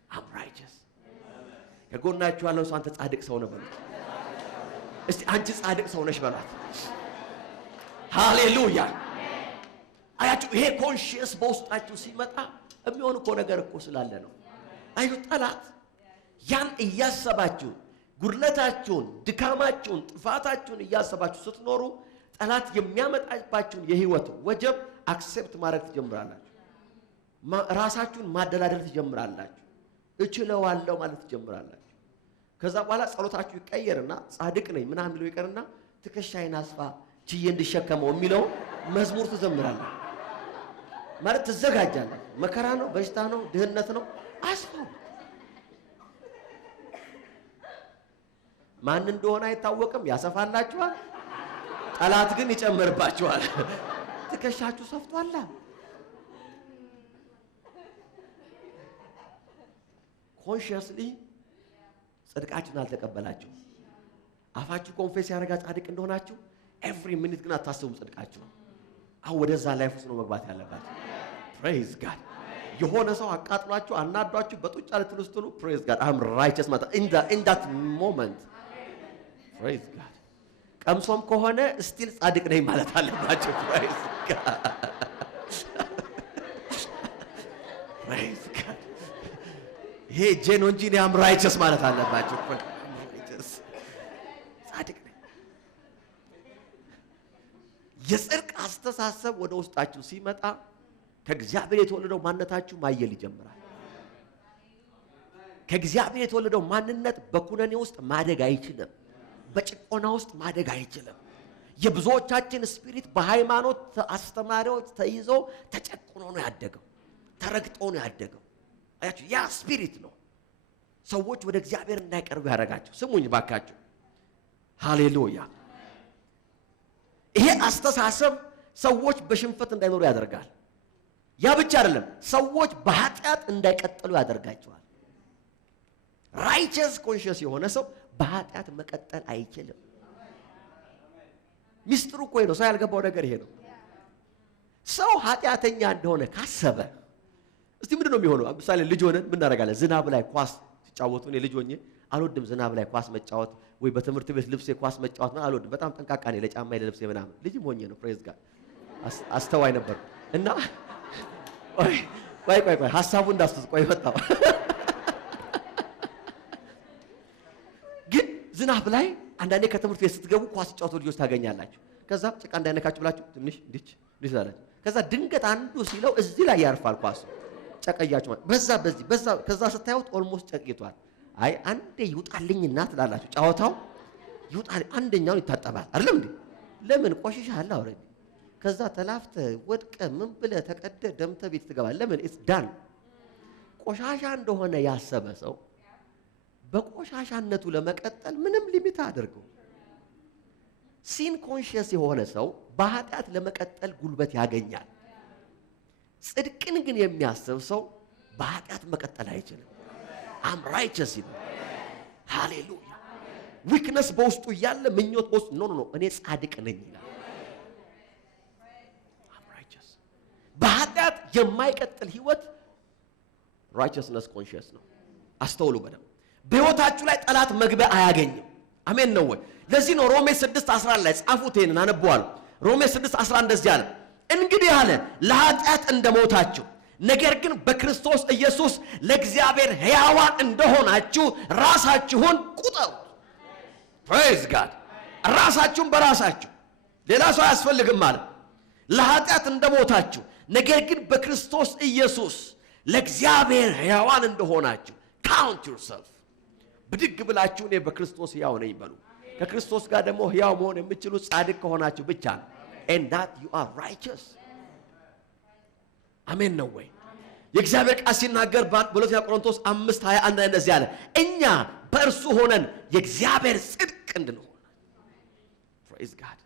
I'm righteous። ከጎናችሁ ያለው ሰው አንተ ጻድቅ ሰው ነህ በሉት እስቲ። አንቺ ጻድቅ ሰው ነሽ በሏት። ሃሌሉያ። አያችሁ ይሄ ኮንሺየስ በውስጣችሁ ሲመጣ የሚሆን እኮ ነገር እኮ ስላለ ነው። አዩ ጠላት ያን እያሰባችሁ ጉድለታችሁን፣ ድካማችሁን፣ ጥፋታችሁን እያሰባችሁ ስትኖሩ ጠላት የሚያመጣባችሁን የህይወት ወጀብ አክሴፕት ማድረግ ትጀምራላችሁ። ራሳችሁን ማደላደል ትጀምራላችሁ። እችለዋለሁ ማለት ትጀምራላችሁ። ከዛ በኋላ ጸሎታችሁ ይቀየርና ጻድቅ ነኝ ምናምን የሚለው ይቀርና ትከሻዬን አስፋ ችዬ እንድሸከመው የሚለው መዝሙር ትዘምራለህ ማለት ትዘጋጃለህ። መከራ ነው፣ በሽታ ነው፣ ድህነት ነው፣ አስፋው ማን እንደሆነ አይታወቅም፣ ያሰፋላችኋል። ጠላት ግን ይጨምርባችኋል። ትከሻችሁ ሰፍቷል። ኮንሺየስሊ ጽድቃችሁን አልተቀበላችሁ። አፋችሁ ኮንፌስ ያደርጋ ጻድቅ እንደሆናችሁ ኤቭሪ ሚኒት ግን አታስቡም ጽድቃችሁ። አሁን ወደዛ ላይፍ ውስጥ ነው መግባት ያለባችሁ። ፕሬዝ ጋድ። የሆነ ሰው አቃጥሏችሁ አናዷችሁ በጡጫ ልትሉ ፕሬዝ ጋድ አም ራይቸስ ማለት ኢን ዳት ሞመንት ፕሬዝ ጋድ። ቀምሶም ከሆነ ስቲል ጻድቅ ነኝ ማለት አለባችሁ። ፕሬዝ ጋድ ፕሬዝ ጋድ። ይሄ ጄኖንጂ ነው አም ራይቸስ ማለት አለባችሁ። ጻድቅ ነኝ። የጽድቅ አስተሳሰብ ወደ ውስጣችሁ ሲመጣ ከእግዚአብሔር የተወለደው ማንነታችሁ ማየል ይጀምራል። ከእግዚአብሔር የተወለደው ማንነት በኩነኔ ውስጥ ማደግ አይችልም። በጭቆና ውስጥ ማደግ አይችልም። የብዙዎቻችን ስፒሪት በሃይማኖት አስተማሪዎች ተይዞ ተጨቁኖ ነው ያደገው፣ ተረግጦ ነው ያደገው። አያችሁ ያ ስፒሪት ነው ሰዎች ወደ እግዚአብሔር እንዳይቀርቡ ያደርጋቸው። ስሙኝ ባካችሁ። ሃሌሉያ። ይሄ አስተሳሰብ ሰዎች በሽንፈት እንዳይኖሩ ያደርጋል። ያ ብቻ አይደለም፣ ሰዎች በኃጢአት እንዳይቀጥሉ ያደርጋቸዋል። ራይቸስ ኮንሺየስ የሆነ ሰው በኃጢአት መቀጠል አይችልም። ሚስጥሩ እኮ ነው። ሰው ያልገባው ነገር ይሄ ነው። ሰው ኃጢአተኛ እንደሆነ ካሰበ እስቲ ምንድን ነው የሚሆነው? ምሳሌ ልጅ ሆነን ምን እናደርጋለን? ዝናብ ላይ ኳስ ሲጫወቱ፣ እኔ ልጅ ሆኜ አልወድም ዝናብ ላይ ኳስ መጫወት፣ ወይ በትምህርት ቤት ልብሴ ኳስ መጫወት ማለት አልወድም። በጣም ጠንቃቃ ነኝ ለጫማዬ ለልብሴ ምናምን። ልጅም ሆኜ ነው። ፕሬዝ ጋድ አስተዋይ ነበር እና ቆይ ሐሳቡ እንዳስተስ ቆይ ወጣው። ግን ዝናብ ላይ አንዳንዴ ከትምህርት ቤት ስትገቡ ኳስ ጫወቱ ልጆች ታገኛላችሁ። ከዛ ጭቃ እንዳይነካችሁ ብላችሁ ትንሽ እንዲች አላችሁ። ከዛ ድንገት አንዱ ሲለው እዚህ ላይ ያርፋል ኳስ ጨቀያችሁ ማለት በዛ ከዛ ስታዩት ኦልሞስት ጨቅይቷል። አይ አንዴ ይውጣልኝና ትላላችሁ። ጫወታው ይውጣል አንደኛው ይታጠባል አይደለም እንዴ? ለምን ቆሽሻል አውረድ። ከዛ ተላፍተ ወድቀ ምን ብለ ተቀደ ደምተ ቤት ትገባል። ለምን ኢትስ ዳን። ቆሻሻ እንደሆነ ያሰበ ሰው በቆሻሻነቱ ለመቀጠል ምንም ሊሚት አድርገው። ሲን ኮንሺየስ የሆነ ሰው በኃጢአት ለመቀጠል ጉልበት ያገኛል። ጽድቅን ግን የሚያስብ ሰው በኃጢአት መቀጠል አይችልም። አም ራይቸስ ይላል። ሃሌሉያ። ዊክነስ በውስጡ ያለ ምኞት በውስጡ ኖ እኔ ጻድቅ ነኝ ይላል። አም ራይቸስ። በኃጢአት የማይቀጥል ህይወት ራይቸስነስ ኮንሺየስ ነው። አስተውሉ በደንብ። በህይወታችሁ ላይ ጠላት መግቢያ አያገኝም። አሜን ነው ወይ? ለዚህ ነው ሮሜ 6:11 ላይ ጻፉት። ይሄንን አነበዋለሁ። ሮሜ 6:11 እንደዚህ አለ፣ እንግዲህ አለ ለኃጢአት እንደሞታችሁ ነገር ግን በክርስቶስ ኢየሱስ ለእግዚአብሔር ሕያዋን እንደሆናችሁ ራሳችሁን ቁጠሩ። ፕሬዝ ጋድ። ራሳችሁን በራሳችሁ ሌላ ሰው አያስፈልግም ማለት። ለኃጢአት እንደሞታችሁ ነገር ግን በክርስቶስ ኢየሱስ ለእግዚአብሔር ሕያዋን እንደሆናችሁ ካውንት ዩርሰልፍ። ብድግ ብላችሁ እኔ በክርስቶስ ሕያው ነኝ በሉ። ከክርስቶስ ጋር ደግሞ ሕያው መሆን የምትችሉት ጻድቅ ከሆናችሁ ብቻ ነው። and that you are righteous። አሜን ነው ወይ? የእግዚአብሔር ቃል ሲናገር በሁለተኛ ቆሮንቶስ 5:21 እንደዚህ አለ፣ እኛ በእርሱ ሆነን የእግዚአብሔር ጽድቅ እንድንሆን። ፕሬዝ ጋድ።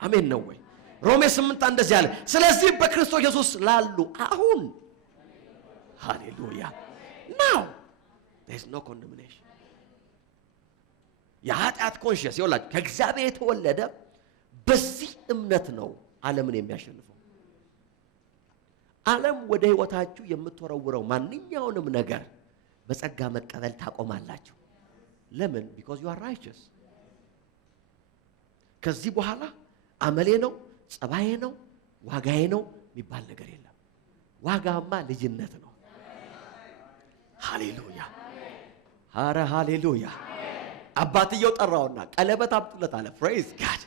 አሜን ነው ወይ? ሮሜ 8 እንደዚህ አለ፣ ስለዚህ በክርስቶስ ኢየሱስ ላሉ አሁን ሃሌሉያ now there is no condemnation። የኃጢአት ኮንሺየስ ይኸውላችሁ ከእግዚአብሔር የተወለደ በዚህ እምነት ነው ዓለምን የሚያሸንፈው። ዓለም ወደ ህይወታችሁ የምትወረውረው ማንኛውንም ነገር በጸጋ መቀበል ታቆማላችሁ። ለምን? because you are righteous። ከዚህ በኋላ አመሌ ነው ጸባዬ ነው ዋጋዬ ነው የሚባል ነገር የለም። ዋጋማ ልጅነት ነው። ሃሌሉያ ሐረ ሃሌሉያ። አባትየው ጠራውና ቀለበት አምጡለት አለ። ፕሬዝ ጋድ።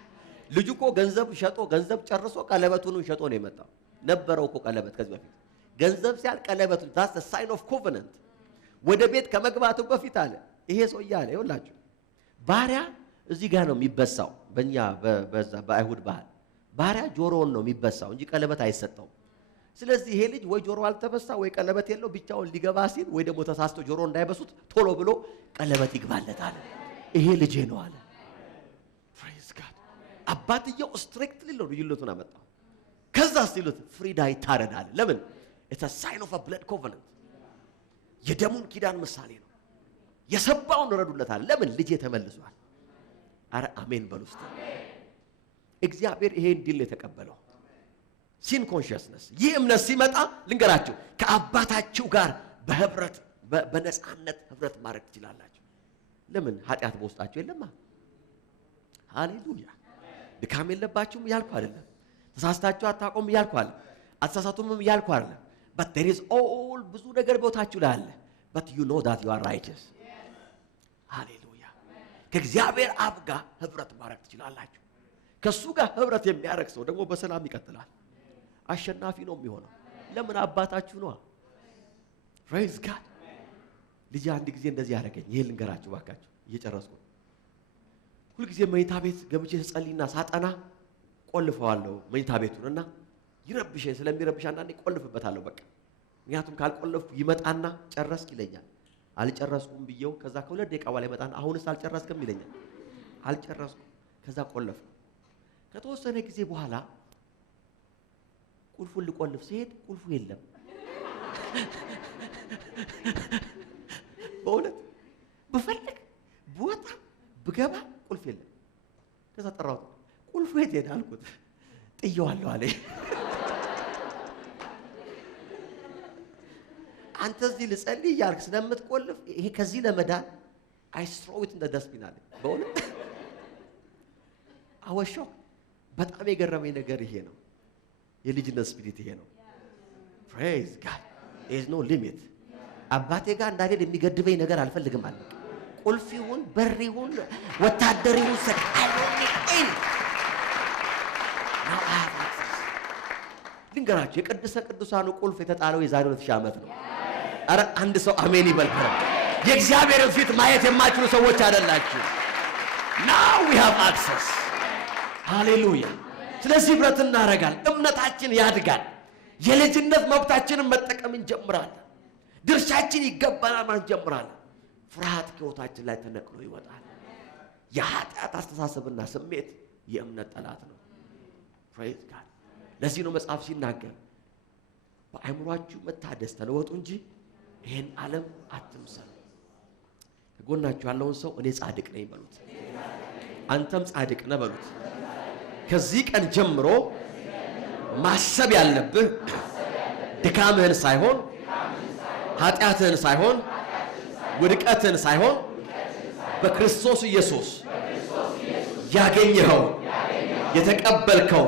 ልጁ እኮ ገንዘብ ሸጦ ገንዘብ ጨርሶ ቀለበቱን ሸጦ ነው የመጣው። ነበረው እኮ ቀለበት ከዚህ በፊት ገንዘብ ሲያል ቀለበቱ that's the sign of covenant። ወደ ቤት ከመግባቱ በፊት አለ ይሄ ሰውዬ አለ ይኸውላችሁ ባሪያ እዚህ ጋር ነው የሚበሳው። በእኛ በዛ በአይሁድ ባህል ባሪያ ጆሮውን ነው የሚበሳው እንጂ ቀለበት አይሰጠውም። ስለዚህ ይሄ ልጅ ወይ ጆሮ አልተበሳ ወይ ቀለበት የለው ብቻውን ሊገባ ሲል ወይ ደግሞ ተሳስቶ ጆሮ እንዳይበሱት ቶሎ ብሎ ቀለበት ይግባለታል። ይሄ ልጄ ነው አለ። ፕሬዝ ጋድ። አባትየው ስትሪክትሊ ነው ልዩነቱን አመጣው። ከዛ ሲሉት ፍሪዳ ይታረዳል። ለምን? it's a sign of a blood covenant። የደሙን ኪዳን ምሳሌ ነው። የሰባውን ረዱለታል። ለምን? ልጄ ተመልሷል። አረ አሜን በሉ እስቲ። እግዚአብሔር ይሄን ዲል የተቀበለው ሲን ኮንሺየስነስ። ይህ እምነት ሲመጣ ልንገራችሁ ከአባታችሁ ጋር በህብረት በነፃነት ህብረት ማድረግ ትችላላችሁ። ለምን? ኃጢአት በውስጣችሁ የለማ። ሃሌሉያ። ድካም የለባችሁም ያልኩ አይደለም። ተሳስታችሁ አታቆም ያልኩ አይደለም። አተሳሳቱም ያልኩ አይደለም። but there is all ብዙ ነገር ቦታችሁ ላይ አለ። but you know that you are righteous። ሃሌሉያ። ከእግዚአብሔር አብ ጋር ህብረት ማድረግ ትችላላችሁ። ከሱ ጋር ህብረት የሚያደርግ ሰው ደግሞ በሰላም ይቀጥላል። አሸናፊ ነው የሚሆነው። ለምን? አባታችሁ ነው። ፕሬዝ ጋድ። ልጅ አንድ ጊዜ እንደዚህ ያደረገኝ ይሄ ልንገራችሁ ባካችሁ እየጨረስኩ። ሁሉ ጊዜ መኝታ ቤት ገብቼ ጸልይና ሳጠና ቆልፈዋለሁ መኝታ ቤቱንና ይረብሽኝ። ስለሚረብሽ አንዳንዴ ቆልፍበታለሁ በቃ። ምክንያቱም ካልቆለፍኩ ይመጣና ጨረስክ ይለኛል። አልጨረስኩም ብየው ከዛ ከሁለት ደቂቃ በኋላ ይመጣና አሁንስ አልጨረስክም ይለኛል። አልጨረስኩም። ከዛ ቆለፍኩ። ከተወሰነ ጊዜ በኋላ ቁልፉን ልቆልፍ ሲሄድ ቁልፉ የለም። በእውነት ብፈልግ ብወጣ ብገባ ቁልፍ የለም። ከዛ ጠራሁት። ቁልፉ የት ሄደ አልኩት። ጥየዋለሁ አለኝ። አንተ እዚህ ልጸልይ እያልክ ስለምትቆልፍ ይሄ ከዚህ ለመዳን I throw it in the dustbin አለኝ። በእውነት አወሻው። በጣም የገረመኝ ነገር ይሄ ነው። የልጅነት ስፒሪት ይሄ ነው። ፕሬዝ ጋድ። there is no limit። አባቴ ጋር እንዳልሄድ የሚገድበኝ ነገር አልፈልግም አለ። ቁልፊውን በሪውን ወታደሪውን ሰጥ አይሮኒ ልንገራችሁ የቅድስተ ቅዱሳኑ ቁልፍ የተጣለው የዛሬ 2000 ዓመት ነው። አረ አንድ ሰው አሜን ይበልከረ የእግዚአብሔርን ፊት ማየት የማይችሉ ሰዎች አይደላችሁ። now we have access hallelujah ስለዚህ ብረት እናረጋል እምነታችን ያድጋል የልጅነት መብታችንን መጠቀም እንጀምራለን ድርሻችን ይገባናል ማለት እንጀምራለን ፍርሃት ከህይወታችን ላይ ተነቅሎ ይወጣል የኃጢአት አስተሳሰብና ስሜት የእምነት ጠላት ነው praise God ለዚህ ነው መጽሐፍ ሲናገር በአእምሮአችሁ መታደስ ተለወጡ እንጂ ይሄን ዓለም አትምሰሉ ከጎናችሁ ያለውን ሰው እኔ ጻድቅ ነኝ በሉት አንተም ጻድቅ ነህ በሉት ከዚህ ቀን ጀምሮ ማሰብ ያለብህ ድካምህን ሳይሆን ኃጢአትህን ሳይሆን ውድቀትህን ሳይሆን በክርስቶስ ኢየሱስ ያገኘኸው የተቀበልከው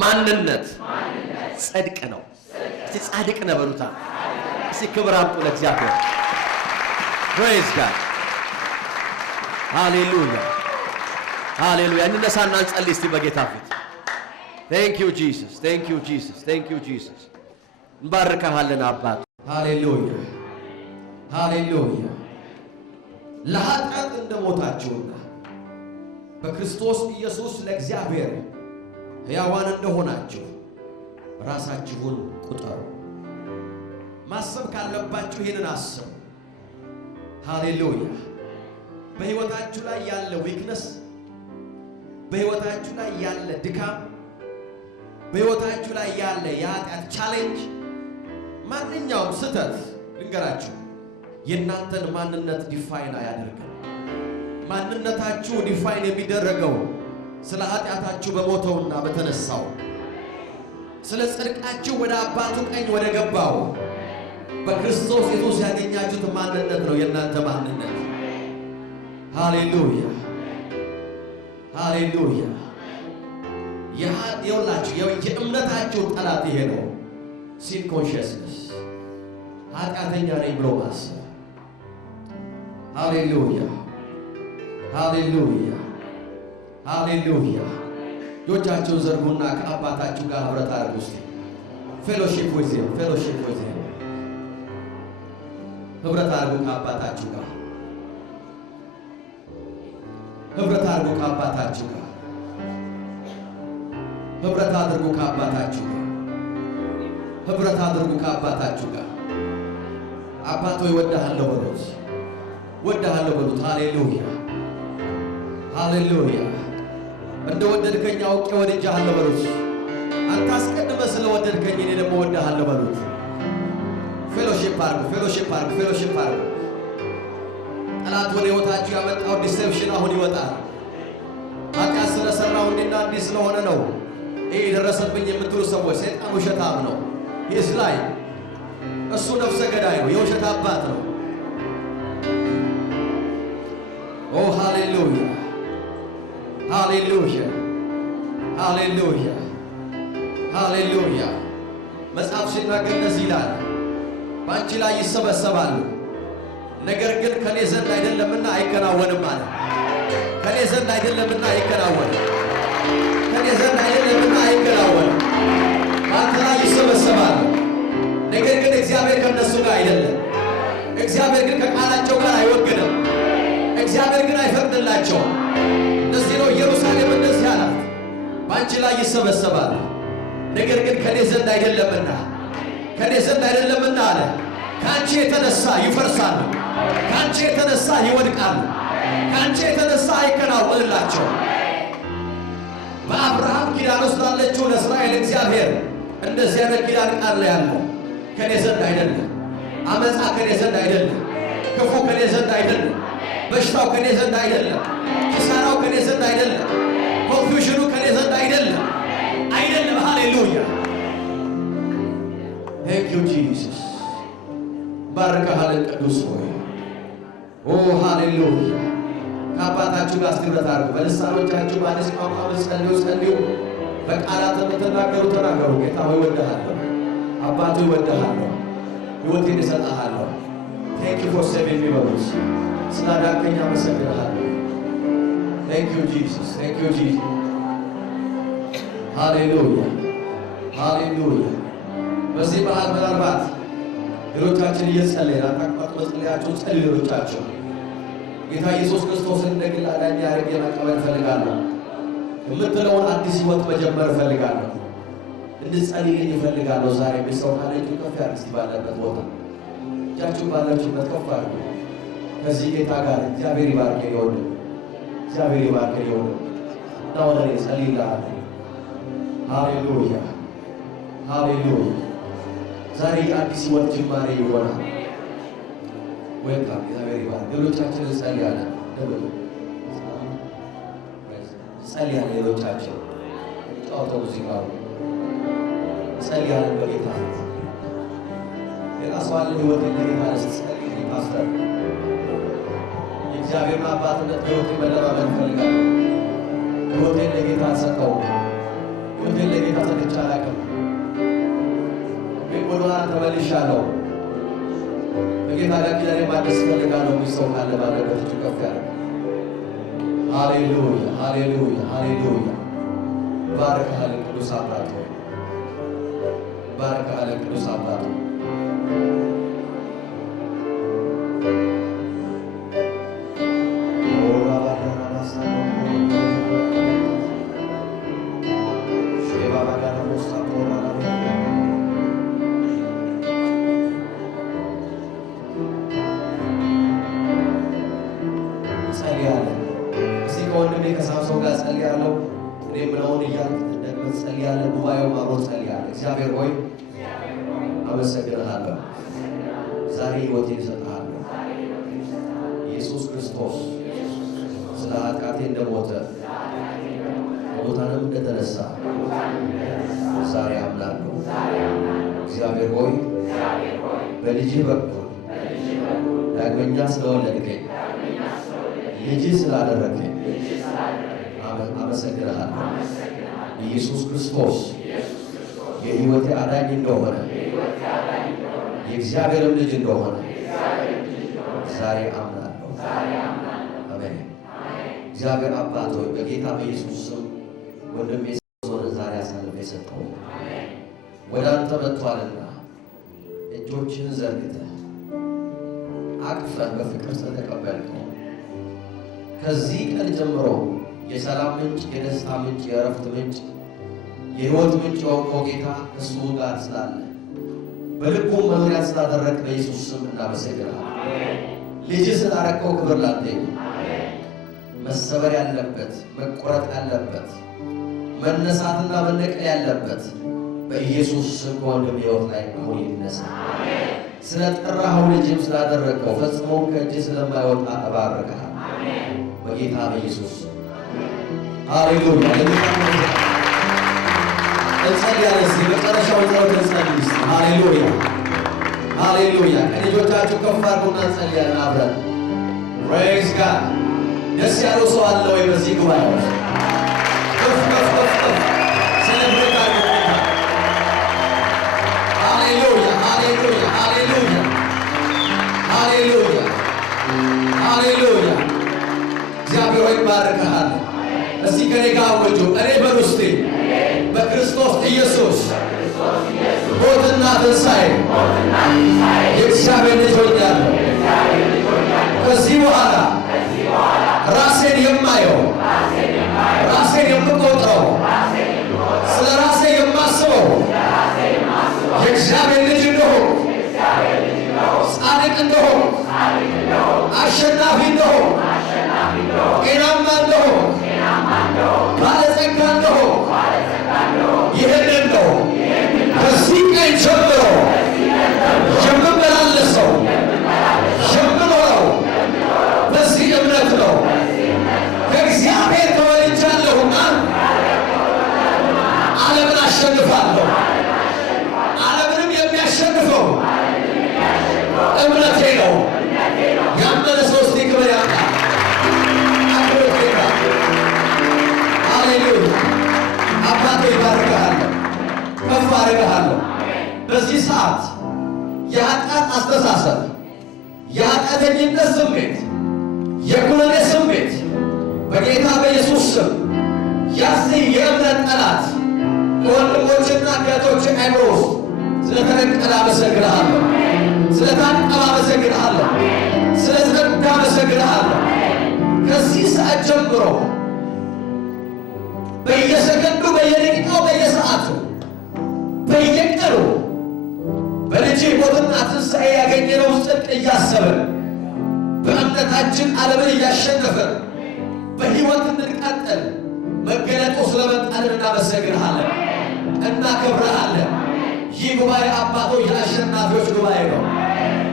ማንነት ጽድቅ ነው እስቲ ጻድቅ ነህ በሉታ እስቲ ክብር አምጡ ለእግዚአብሔር praise God hallelujah hallelujah እንነሳና እንጸልይ እስቲ በጌታ ፊት thank you Jesus thank you Jesus thank you Jesus እንባርካለን አባት hallelujah hallelujah ለኃጢአት እንደሞታችሁና በክርስቶስ ኢየሱስ ለእግዚአብሔር ሕያዋን እንደሆናችሁ ራሳችሁን ቁጠሩ ማሰብ ካለባችሁ ይሄንን አስቡ ሃሌሉያ በሕይወታችሁ ላይ ያለ ዊክነስ በሕይወታችሁ ላይ ያለ ድካም በሕይወታችሁ ላይ ያለ የኃጢአት ቻሌንጅ ማንኛውም ስህተት ልንገራችሁ የእናንተን ማንነት ዲፋይን አያደርግም ማንነታችሁ ዲፋይን የሚደረገው ስለ ኃጢአታችሁ በሞተውና በተነሳው ስለ ጽድቃችሁ ወደ አባቱ ቀኝ ወደ ገባው በክርስቶስ ኢየሱስ ያገኛችሁት ማንነት ነው የእናንተ ማንነት ሃሌሉያ ሃሌሉያ የሁላችሁ የእምነታችሁ ጠላት ይሄ ነው ሲን ኮንሽስነስ ኃጢአተኛ ነኝ ብሎ ማሰብ ሃሌሉያ ሃሌሉያ ሃሌሉያ ጆቻችሁን ዘርጉና ከአባታችሁ ጋር ህብረት አድርጉ እስቲ ፌሎሺፕ with him ህብረት አድርጉ ከአባታችሁ ጋር ህብረት አድርጉ ከአባታችሁ ጋር ህብረት አድርጉ ከአባታችሁ ጋር ህብረት አድርጉ ከአባታችሁ ጋር አባቶ ይወድሃለሁ በሉት ወድሃለሁ በሉት ሃሌሉያ ሃሌሉያ እንደወደድከኝ አውቄ ወድጄሃለሁ በሉት አንተ አስቀድመህ ስለወደድከኝ እኔ ደግሞ ወድሃለሁ በሉት ፌሎሺፕ አድርጉ ጠላት ወደ ሕይወታችሁ ያመጣው ዲሴፕሽን አሁን ይወጣል ኃጢአት ስለሰራው እንዲና እንዲህ ስለሆነ ነው ይሄ የደረሰብኝ የምትሉ ሰዎች ሰይጣን ውሸታም ነው ይስ ላይ እሱ ነፍሰ ገዳይ ነው የውሸት አባት ነው ኦ ሃሌሉያ ሃሌሉያ ሃሌሉያ ሃሌሉያ መጽሐፍ ሲናገር እንደዚህ ይላል ባንቺ ላይ ይሰበሰባሉ ነገር ግን ከኔ ዘንድ አይደለምና አይከናወንም አለ ከኔ ዘንድ አይደለምና አይከናወንም ከኔ ዘንድ አይደለምና አይከናወንም ባንተ ላይ ይሰበሰባሉ ነገር ግን እግዚአብሔር ከነሱ ጋር አይደለም እግዚአብሔር ግን ከቃላቸው ጋር አይወግንም እግዚአብሔር ግን አይፈቅድላቸውም ለዚህ ነው ኢየሩሳሌም እንደዚህ አላት ባንቺ ላይ ይሰበሰባሉ ነገር ግን ከኔ ዘንድ አይደለምና አለ ካንቺ የተነሳ ይፈርሳሉ ካንቺ የተነሳ ይወድቃሉ ካንቺ የተነሳ አይከናወንላቸው በአብርሃም ኪዳን ውስጥ ላለችው ለእስራኤል እግዚአብሔር እንደዚህ አይነት ኪዳን ቃል ያለው ከኔ ዘንድ አይደለም አመፃ ከኔ ዘንድ አይደለም ክፉ ከኔ ዘንድ አይደለም በሽታው ከኔ ዘንድ አይደለም ኪሳራው ከኔ ዘንድ አይደለም ኮንፊውዥኑ ከኔ ዘንድ አይደለም ሃሌሉያ Thank you Jesus ባርከሃል ቅዱስ ሆይ ኦ ሃሌሉያ ከአባታችሁ ጋር ህብረት አድርጉ በልሳኖቻችሁ በአዲስ ቋንቋ ጸልዩ በቃላት ተናገሩ ጌታ ሆይ እወድሃለሁ አባቱ እወድሃለሁ ሕይወቴን እሰጥሃለሁ Thank you for saving me ስላዳንከኝ አመሰግንሃለሁ። Thank you Jesus. Thank you Jesus. ሃሌሉያ ሃሌሉያ። በዚህ በዓል ምናልባት ሌሎቻችን እየጸለይን አታቋርጡ መጸለያችሁ ጸልዩ። ሌሎቻችሁ ጌታ ኢየሱስ ክርስቶስን እንደ ግል አዳኝ አድርጌ መቀበል እፈልጋለሁ የምትለውን አዲስ ሕይወት መጀመር እፈልጋለሁ እንድጸልይልኝ እፈልጋለሁ። ዛሬ ሰው ካለ እጁ ከፍ ያድርግ። እስቲ ባለበት ቦታ እጃችሁ ባላችሁበት ከፍ አድርጉ። ከዚህ ጌታ ጋር እግዚአብሔር ይባርክ ይሁን። እግዚአብሔር ይባርክ ይሁን። እና ወደ እኔ ጸልይልሃለሁ። ሃሌሉያ ሃሌሉያ። ዛሬ አዲስ ሕይወት ጅማሬ ይሆናል። ወልካም እግዚአብሔር ይባርክ። ሌሎቻችን እንጸልያለን። ደብሉ ጸልያለን። ሌሎቻችን ጫወተው ሙዚቃው ጸልያለን። በጌታ የራስዋን ሕይወት ለጌታ ጸልይ። ፓስተር የእግዚአብሔር አባትነት ሕይወት መለማመድ እፈልጋለሁ። ሕይወቴን ለጌታ ሰጠው። ሕይወቴን ለጌታ ሰጥቼ አላውቅም። ግን ወደኋላ ተመልሻለሁ። በጌታ ጋር ኪዳኔ ማደስ እፈልጋለሁ። የሚል ሰው ካለ ባለበት እጁ ከፍ ያለ ሃሌሉያ ሃሌሉያ ሃሌሉያ። ባረክሃል ቅዱስ አባት ሆይ፣ ባረክሃል ቅዱስ አባት ሆይ። እግዚአብሔር ሆይ አመሰግንሃለሁ። ዛሬ ሕይወቴን እሰጥሃለሁ። ኢየሱስ ክርስቶስ ስለ ኃጢአቴ እንደሞተ ከሙታንም እንደተነሳ ዛሬ አምናለሁ። እግዚአብሔር ሆይ በልጅህ በኩል ዳግመኛ ስለወለድከኝ ልጅህ ስላደረግከኝ አመሰግንሃለሁ። ኢየሱስ ክርስቶስ የሕይወቴ አዳኝ እንደሆነ የእግዚአብሔርም ልጅ እንደሆነ ዛሬ አምናለሁ። አሜን። እግዚአብሔር አባት ሆይ በጌታ በኢየሱስ ስም ወንድሜ ሆነ ዛሬ አሳልፈ የሰጠው ወደ አንተ መጥቷልና እጆችህን ዘርግተህ አቅፈህ በፍቅር ስለተቀበልከው ከዚህ ቀን ጀምሮ የሰላም ምንጭ፣ የደስታ ምንጭ፣ የእረፍት ምንጭ፣ የሕይወት ምንጭ የሆንከው ጌታ ከእሱ ጋር ስላለ በልቡ መኖሪያ ስላደረግ በኢየሱስ ስም እናመሰግናለን። ልጅ ስላረከው ክብር ላንተ ይሁን። መሰበር ያለበት መቆረጥ ያለበት መነሳትና መነቀል ያለበት በኢየሱስ ስም ከወንድም ሕይወት ላይ አሁን ይነሳ። ስለ ጠራኸው ልጅም ስላደረገው ፈጽሞ ከእጅ ስለማይወጣ እባርክሃለሁ በጌታ በኢየሱስ ሃሌሉያ። እንጸልያለን። እስኪ መጨረሻውን ጸሎት እንጸልይ። ሃሌሉያ ሃሌሉያ። ከልጆቻችሁ ከፍ አድርጉና እንጸልያለን አብረን። ፕሬዝ ጋድ። ደስ ያለው ሰው አለ ወይ በዚህ ጉባኤ ውስጥ? ከፍ ከፍ ከፍ ከፍ ሴሌብሬት አድርጉ። ሃሌሉያ ሃሌሉያ ሃሌሉያ ሃሌሉያ ሃሌሉያ። እግዚአብሔር ሆይ ባርከሃል። እስቲ ከኔ ጋር ወጆ እኔ በውስጤ በክርስቶስ ኢየሱስ ሞትና ትንሣኤ የእግዚአብሔር ልጅ ሆኛለሁ። ከዚህ በኋላ ራሴን የማየው ራሴን የምቆጥረው ስለ ራሴ የማስበው የእግዚአብሔር ልጅ እንደሆንኩ ጻድቅ እንደሆንኩ አሸናፊ እንደሆንኩ ጤናማ እንደሆንኩ ባለጸጋ እንደሆንኩ ይህንን ነው ከዚህ ቀን ጀምሮ የምመላለሰው የምኖረው በዚህ እምነት ነው። ከእግዚአብሔር ተወልጃለሁና ዓለምን አሸንፋለሁ። ዓለምንም የሚያሸንፈው እምነቴ ነው። ያመነ ሰው እስቲ ክብር ያምጣ። ሃሌሉያ። አባቴ ይባርክሃለሁ፣ ከፍ አደርግሃለሁ። በዚህ ሰዓት የኃጢአት አስተሳሰብ፣ የኃጢአተኝነት ስሜት የኩነኔ ስሜት በጌታ በኢየሱስ ስም ያዚህ የእምነት ጠላት ከወንድሞችና ከእህቶች አእምሮ ውስጥ ስለተነቀለ አመሰግንሃለሁ። ስለታቀበ አመሰግንሃለሁ። ስለጸዳ አመሰግንሃለሁ። ከዚህ ሰዓት ጀምሮ በየሰከንዱ፣ በየደቂቃው፣ በየሰዓቱ፣ በየቀኑ በልጅ ሞትና ትንሣኤ ያገኘነው ጽድቅ እያሰብን በእምነታችን ዓለምን እያሸነፈን በሕይወት እንድንቀጥል መገለጡ ስለመጣልን እናመሰግንሃለን፣ እናከብረሃለን። ይህ ጉባኤ አባቶች የአሸናፊዎች ጉባኤ ነው።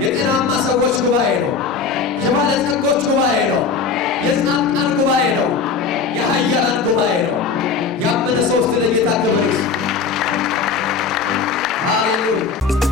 የጤናማ ሰዎች ጉባኤ ነው። የባለጸጎች ጉባኤ ነው። የጻድቃን ጉባኤ ነው። የኃያላን ጉባኤ ነው። ያመነ ሰው ስለ ጌታ ክብር ሃሌሉያ